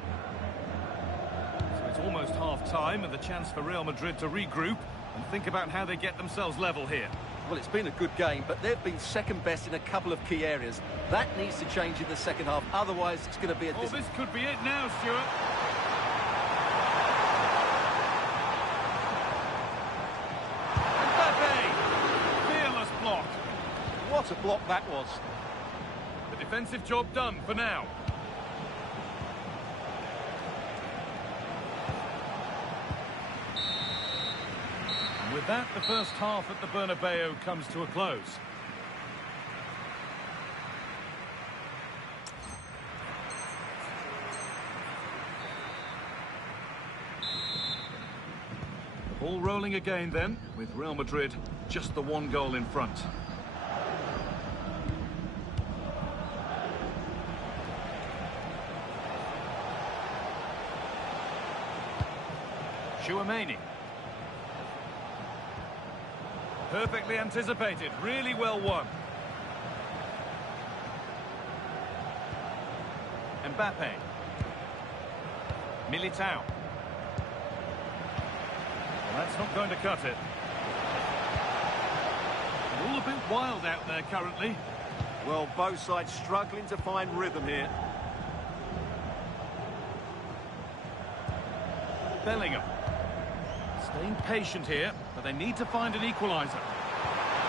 So it's almost half-time and the chance for Real Madrid to regroup and think about how they get themselves level here. Well, it's been a good game, but they've been second best in a couple of key areas. That needs to change in the second half, otherwise it's going to be a... Oh, this could be it now, Stuart. Mbappe! Fearless block. What a block that was. The defensive job done for now. With that, the first half at the Bernabeu comes to a close. The ball rolling again then, with Real Madrid just the one goal in front. Tchouaméni. Perfectly anticipated, really well won. Mbappe. Militao. Well, that's not going to cut it. All a bit wild out there currently. Well, both sides struggling to find rhythm here. Bellingham. Staying patient here, but they need to find an equaliser.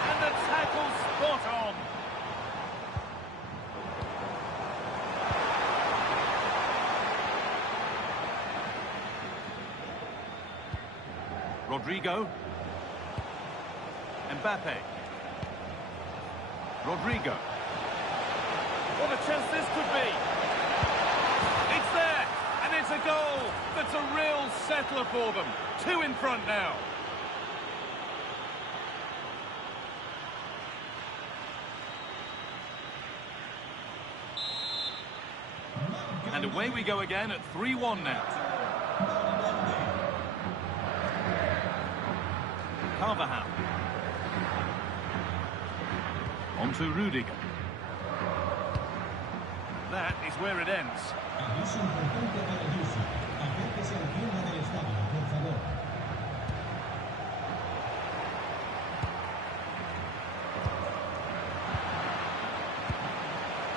And the tackle spot on. Rodrigo. Mbappe. Rodrigo. What a chance this could be. It's there, and it's a goal. That's a real settler for them. 2 in front now. And away we go again at 3-1 now. Carvajal. On to Rudiger. That is where it ends.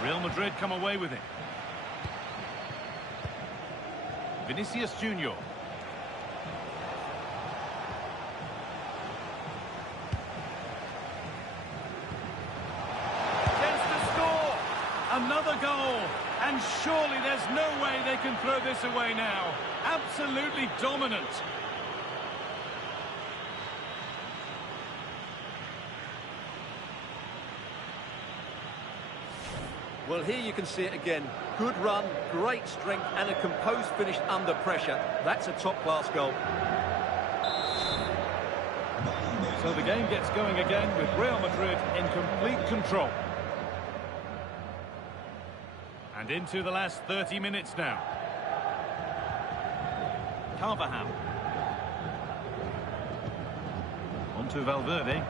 Real Madrid come away with it. Vinicius Junior. Chance to score. Another goal. And surely there's no way they can throw this away now. Absolutely dominant. Well, here you can see it again. Good run, great strength, and a composed finish under pressure. That's a top-class goal. So the game gets going again with Real Madrid in complete control. And into the last 30 minutes now. Carvajal. On to Valverde.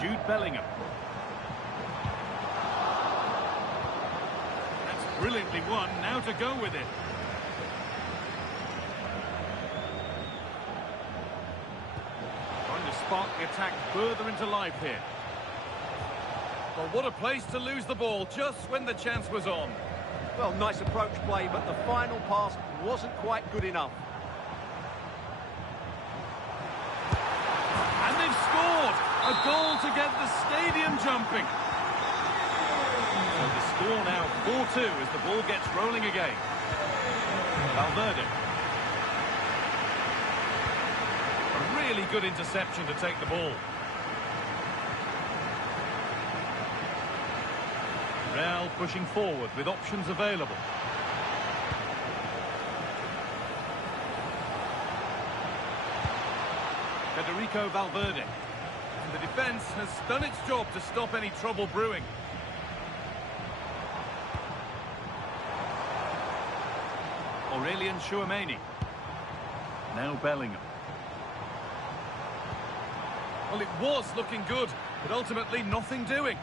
Jude Bellingham. Brilliantly won, now to go with it. Trying to spark the attack further into life here. Well, what a place to lose the ball just when the chance was on. Well, nice approach play, but the final pass wasn't quite good enough. And they've scored! A goal to get the stadium jumping. So the score now 4-2 as the ball gets rolling again. Valverde. A really good interception to take the ball. Real pushing forward with options available. Federico Valverde. And the defence has done its job to stop any trouble brewing. Aurelian Tchouameni. Now Bellingham. Well, it was looking good, but ultimately nothing doing.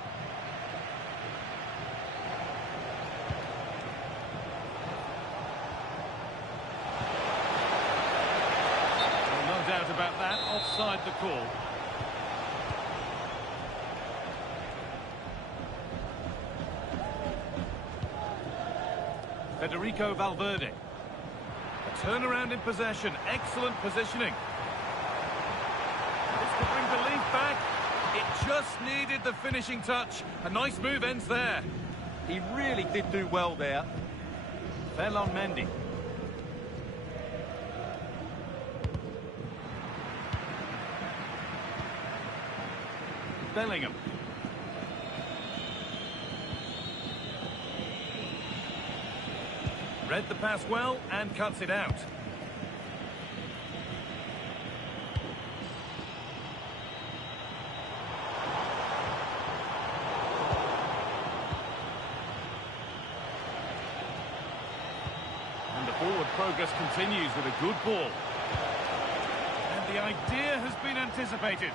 Well, no doubt about that, offside the call. Federico Valverde. A turnaround in possession, excellent positioning. This could bring belief back. It just needed the finishing touch. A nice move ends there. He really did do well there. Fell on Mendy. Bellingham. Read the pass well and cuts it out. And the forward progress continues with a good ball. And the idea has been anticipated.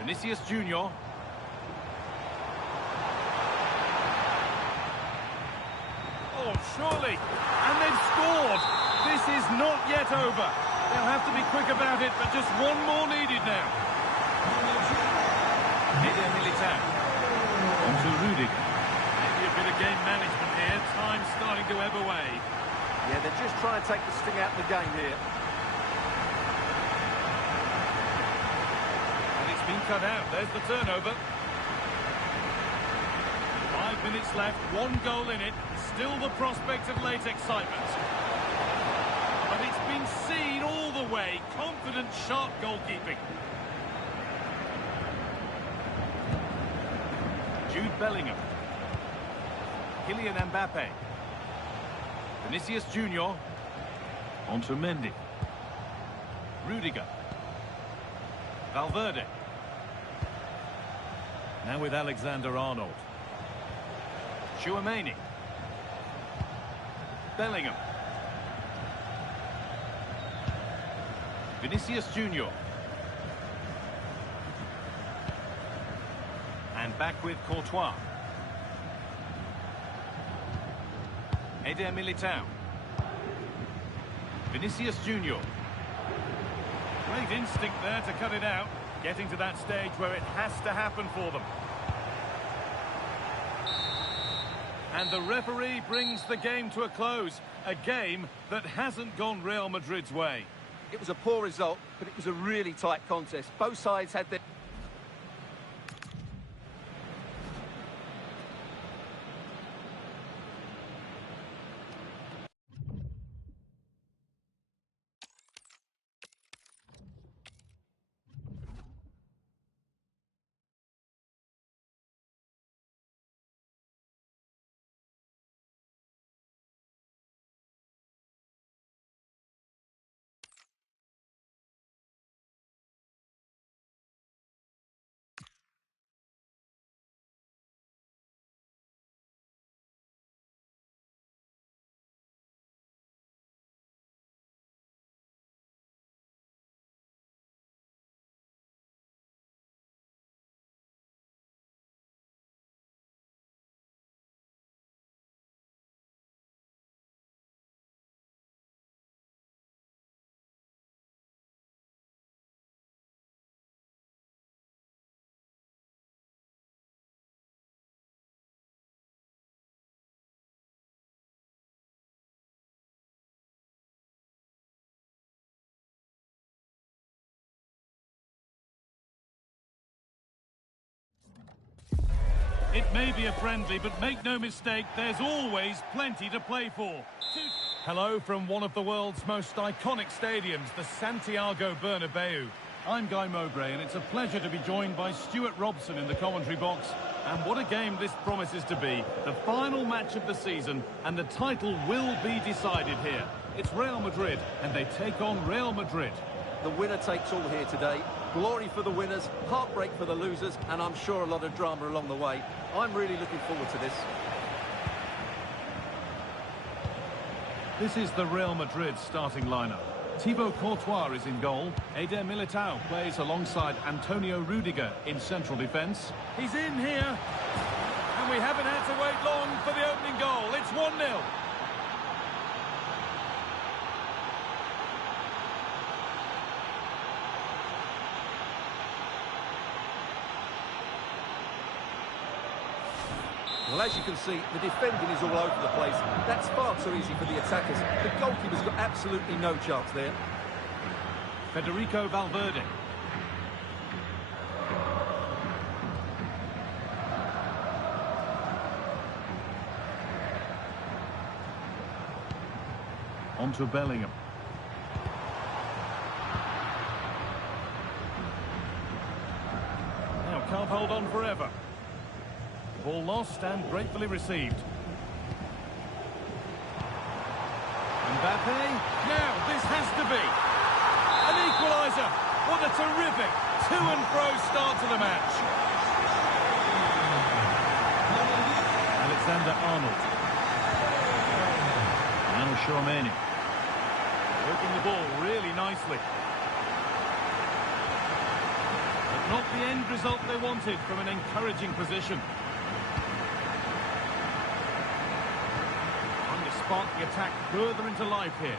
Vinicius Junior. Oh, surely. And they've scored. This is not yet over. They'll have to be quick about it, but just one more needed now. Eder Militao. On to Rudiger. Maybe a bit of game management here. Time starting to ebb away. Yeah, they're just trying to take the sting out of the game here. And it's been cut out. There's the turnover. 5 minutes left, one goal in it. Still the prospect of late excitement. But it's been seen all the way. Confident, sharp goalkeeping. Jude Bellingham. Kylian Mbappe. Vinicius Junior. On to Mendy. Rudiger. Valverde. Now with Alexander-Arnold. Tchouameni. Bellingham. Vinicius Junior. And back with Courtois. Eder Militao. Vinicius Junior. Great instinct there to cut it out. Getting to that stage where it has to happen for them. And the referee brings the game to a close. A game that hasn't gone Real Madrid's way. It was a poor result, but it was a really tight contest. Both sides had their... It may be a friendly, but make no mistake, there's always plenty to play for. Hello from one of the world's most iconic stadiums, the Santiago Bernabeu. I'm Guy Mowbray, and it's a pleasure to be joined by Stuart Robson in the commentary box. And what a game this promises to be. The final match of the season, and the title will be decided here. It's Real Madrid, and they take on Real Madrid. The winner takes all here today. Glory for the winners, heartbreak for the losers, and I'm sure a lot of drama along the way. I'm really looking forward to this. This is the Real Madrid starting lineup. Thibaut Courtois is in goal. Eder Militao plays alongside Antonio Rudiger in central defence. He's in here. And we haven't had to wait long for the opening goal. It's 1-0. Well, as you can see, the defending is all over the place. That's far too easy for the attackers. The goalkeeper's got absolutely no chance there. Federico Valverde. On to Bellingham. Now, can't hold on forever. Ball lost and gratefully received. Mbappe. Now, this has to be an equaliser. What a terrific to-and-fro start to the match. Alexander-Arnold. Now Tchouameni. Working the ball really nicely. But not the end result they wanted from an encouraging position. Spark the attack further into life here.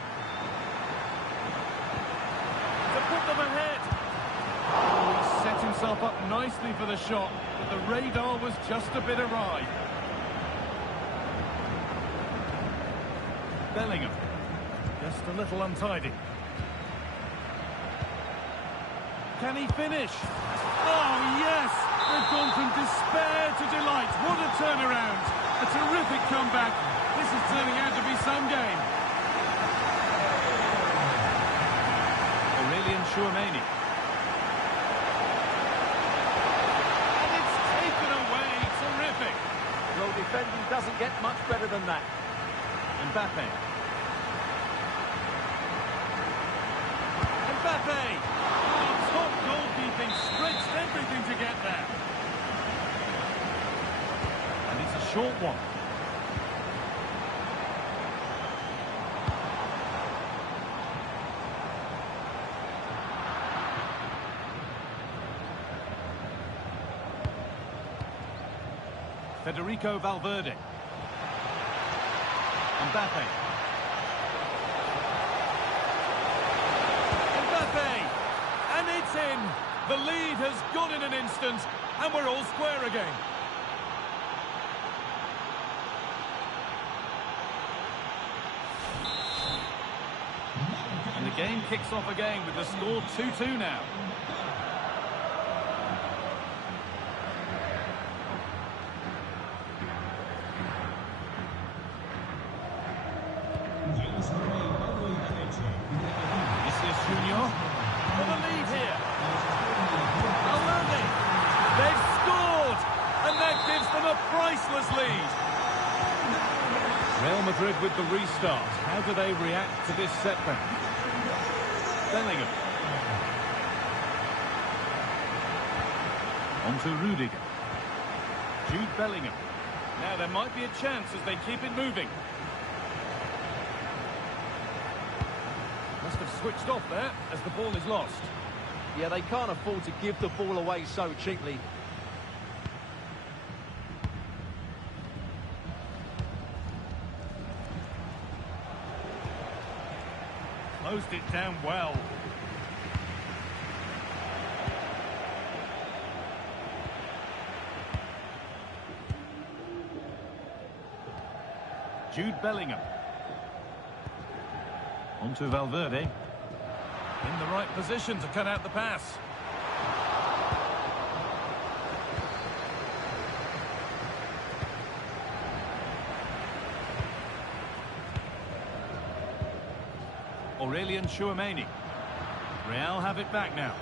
To put them ahead. Oh, he set himself up nicely for the shot, but the radar was just a bit awry. Bellingham. Just a little untidy. Can he finish? Oh, yes! They've gone from despair to delight. What a turnaround. A terrific comeback. This is turning out to be some game. Aurelien Tchouameni. And it's taken away. Terrific. Well, defending doesn't get much better than that. Mbappe. Mbappe! Oh, top goalkeeping. Stretched everything to get there. And it's a short one. Federico Valverde. Mbappe. Mbappe! And it's in! The lead has gone in an instant, and we're all square again. And the game kicks off again with the score 2-2 now. Junior for the lead here. Alani, they've scored, and that gives them a priceless lead. Real Madrid with the restart. How do they react to this setback? Bellingham. On to Rudiger. Jude Bellingham. Now there might be a chance as they keep it moving. Must have switched off there as the ball is lost. Yeah, they can't afford to give the ball away so cheaply. Closed it down well. Jude Bellingham. On to Valverde. In the right position to cut out the pass. Aurelian Chouameni. Real have it back now.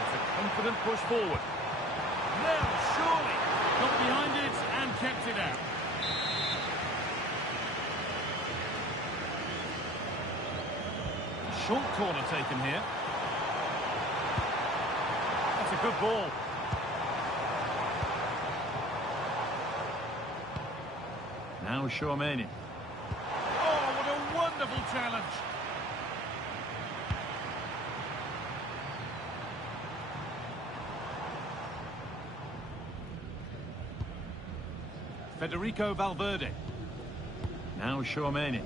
It's a confident push forward. Now, surely, got behind it and kept it out. Short corner taken here. That's a good ball. Now Chouameni. Oh, what a wonderful challenge. Federico Valverde. Now Chouameni.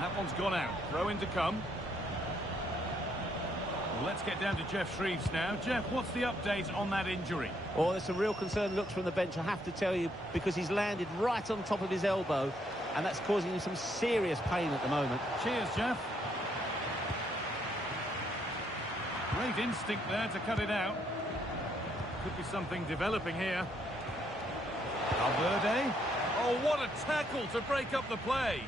That one's gone out. Throw in to come. Well, let's get down to Jeff Shreves now. Jeff, what's the update on that injury? Oh, there's some real concern looks from the bench, I have to tell you, because he's landed right on top of his elbow, and that's causing him some serious pain at the moment. Cheers, Jeff. Great instinct there to cut it out. Could be something developing here. Valverde. Oh, what a tackle to break up the play.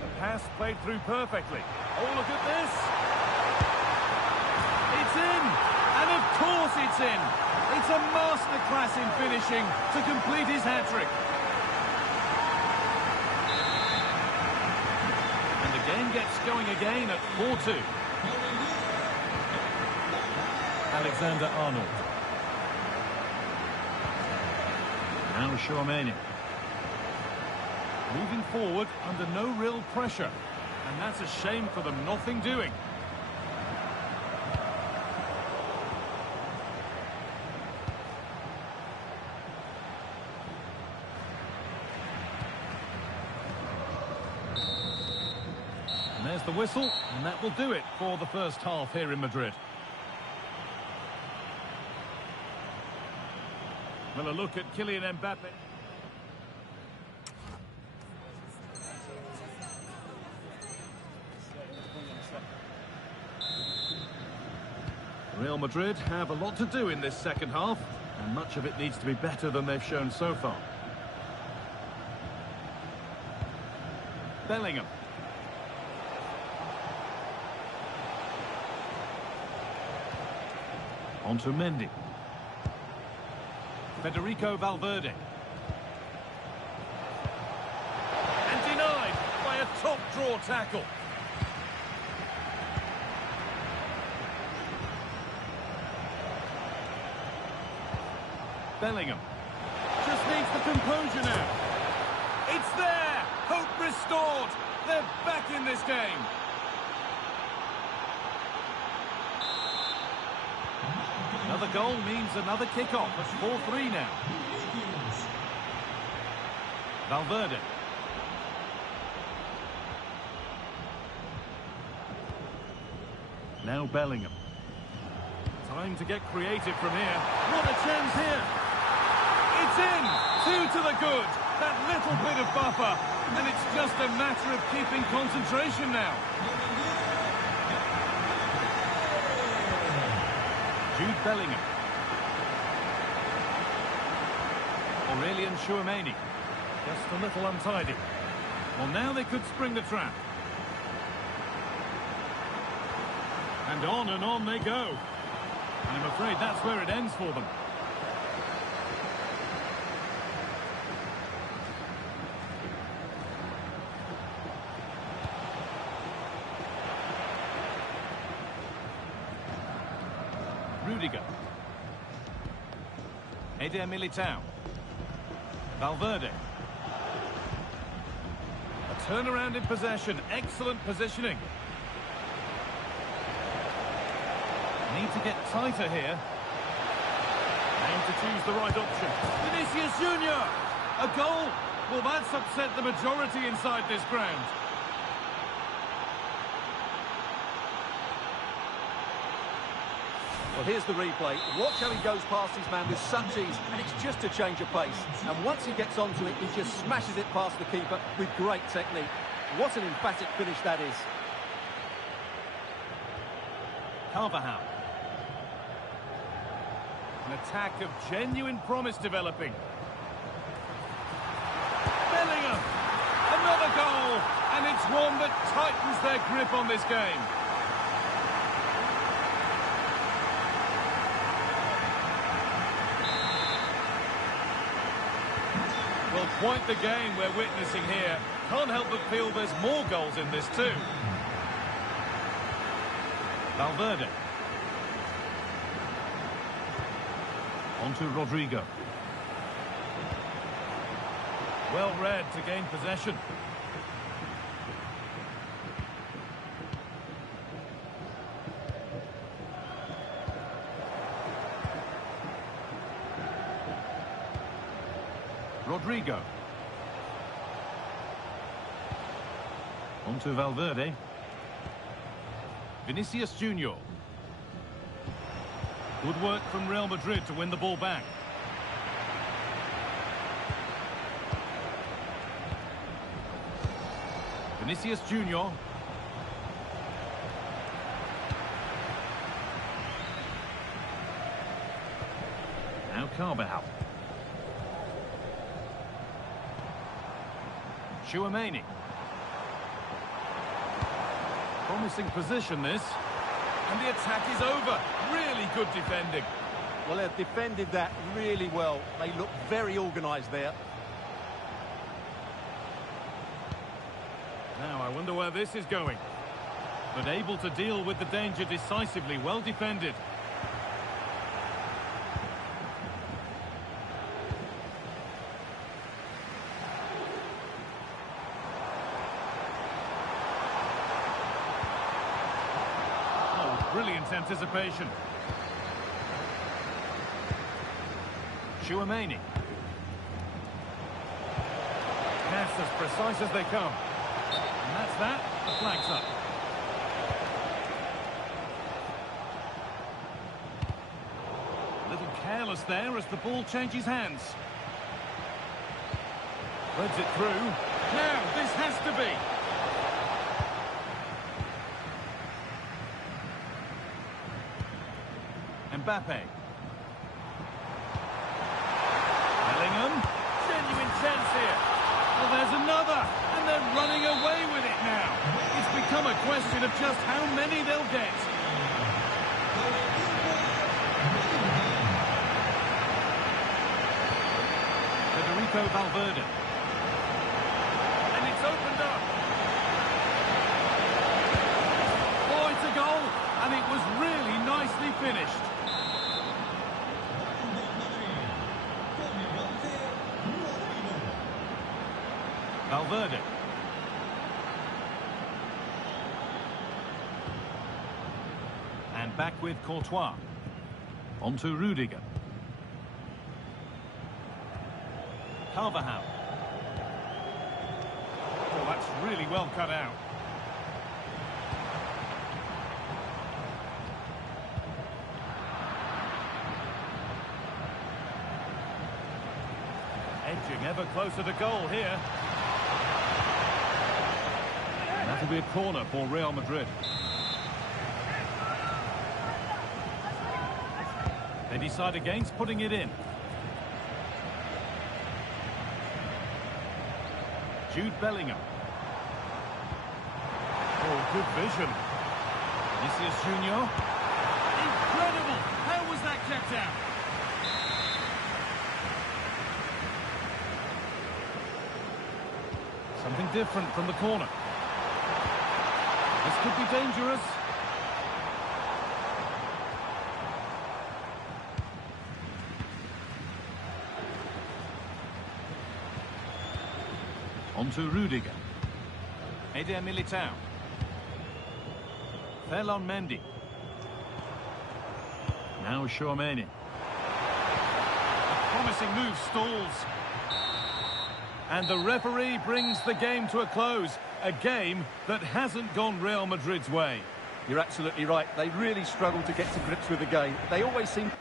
The pass played through perfectly. Oh, look at this. It's in. And of course it's in. It's a masterclass in finishing to complete his hat-trick. And the game gets going again at 4-2. Alexander-Arnold. Now Chouameni. Moving forward under no real pressure. And that's a shame for them, nothing doing. And there's the whistle, and that will do it for the first half here in Madrid. Well, a look at Kylian Mbappe. Real Madrid have a lot to do in this second half, and much of it needs to be better than they've shown so far. Bellingham. On to Mendy. Federico Valverde. And denied by a top draw tackle. Bellingham. Just needs the composure now. It's there! Hope restored! They're back in this game. Another goal means another kick-off at 4-3 now. Valverde. Now Bellingham. Time to get creative from here. What a chance here! It's in! 2 to the good! That little bit of buffer. And it's just a matter of keeping concentration now. Jude Bellingham. Aurelian Chouameni. Just a little untidy. Well, now they could spring the trap. And on they go. And I'm afraid that's where it ends for them. Rudiger. Eder Militao. Valverde. A turnaround in possession. Excellent positioning. Need to get tighter here. Aim to choose the right option. Vinicius Junior! A goal? Well, that's upset the majority inside this ground. Well, here's the replay. Watch how he goes past his man with such ease, and it's just a change of pace. And once he gets onto it, he just smashes it past the keeper with great technique. What an emphatic finish that is. Carvajal. An attack of genuine promise developing. Bellingham! Another goal! And it's one that tightens their grip on this game. Well, quite the game we're witnessing here. Can't help but feel there's more goals in this too. Valverde. On to Rodrigo. Well read to gain possession. Rodrigo. On to Valverde. Vinicius Junior. Good work from Real Madrid to win the ball back. Vinicius Junior. Now Carvajal. Tchouaméni. Promising position this. And the attack is over. Really good defending. Well, they've defended that really well. They look very organised there. Now, I wonder where this is going. But able to deal with the danger decisively. Well defended. Brilliant anticipation. Tchouaméni. Pass as precise as they come. And that's that. The flag's up. A little careless there as the ball changes hands. Threads it through. Now, this has to be. Mbappe. Bellingham. Genuine chance here. Well, there's another. And they're running away with it now. It's become a question of just how many they'll get. Federico Valverde. And it's opened up. Oh, it's a goal. And it was really nicely finished. Valverde. And back with Courtois. On to Rudiger. Carvajal. Oh, that's really well cut out. Edging ever closer to goal here. That'll be a corner for Real Madrid. They decide against putting it in. Jude Bellingham. Oh, good vision. Vinicius Junior. Incredible! How was that kept out? Something different from the corner. This could be dangerous. On to Rudiger. Eder Militao. Ferland Mendy. Now Tchouaméni. A promising move stalls. And the referee brings the game to a close. A game that hasn't gone Real Madrid's way. You're absolutely right. They really struggle to get to grips with the game. They always seem...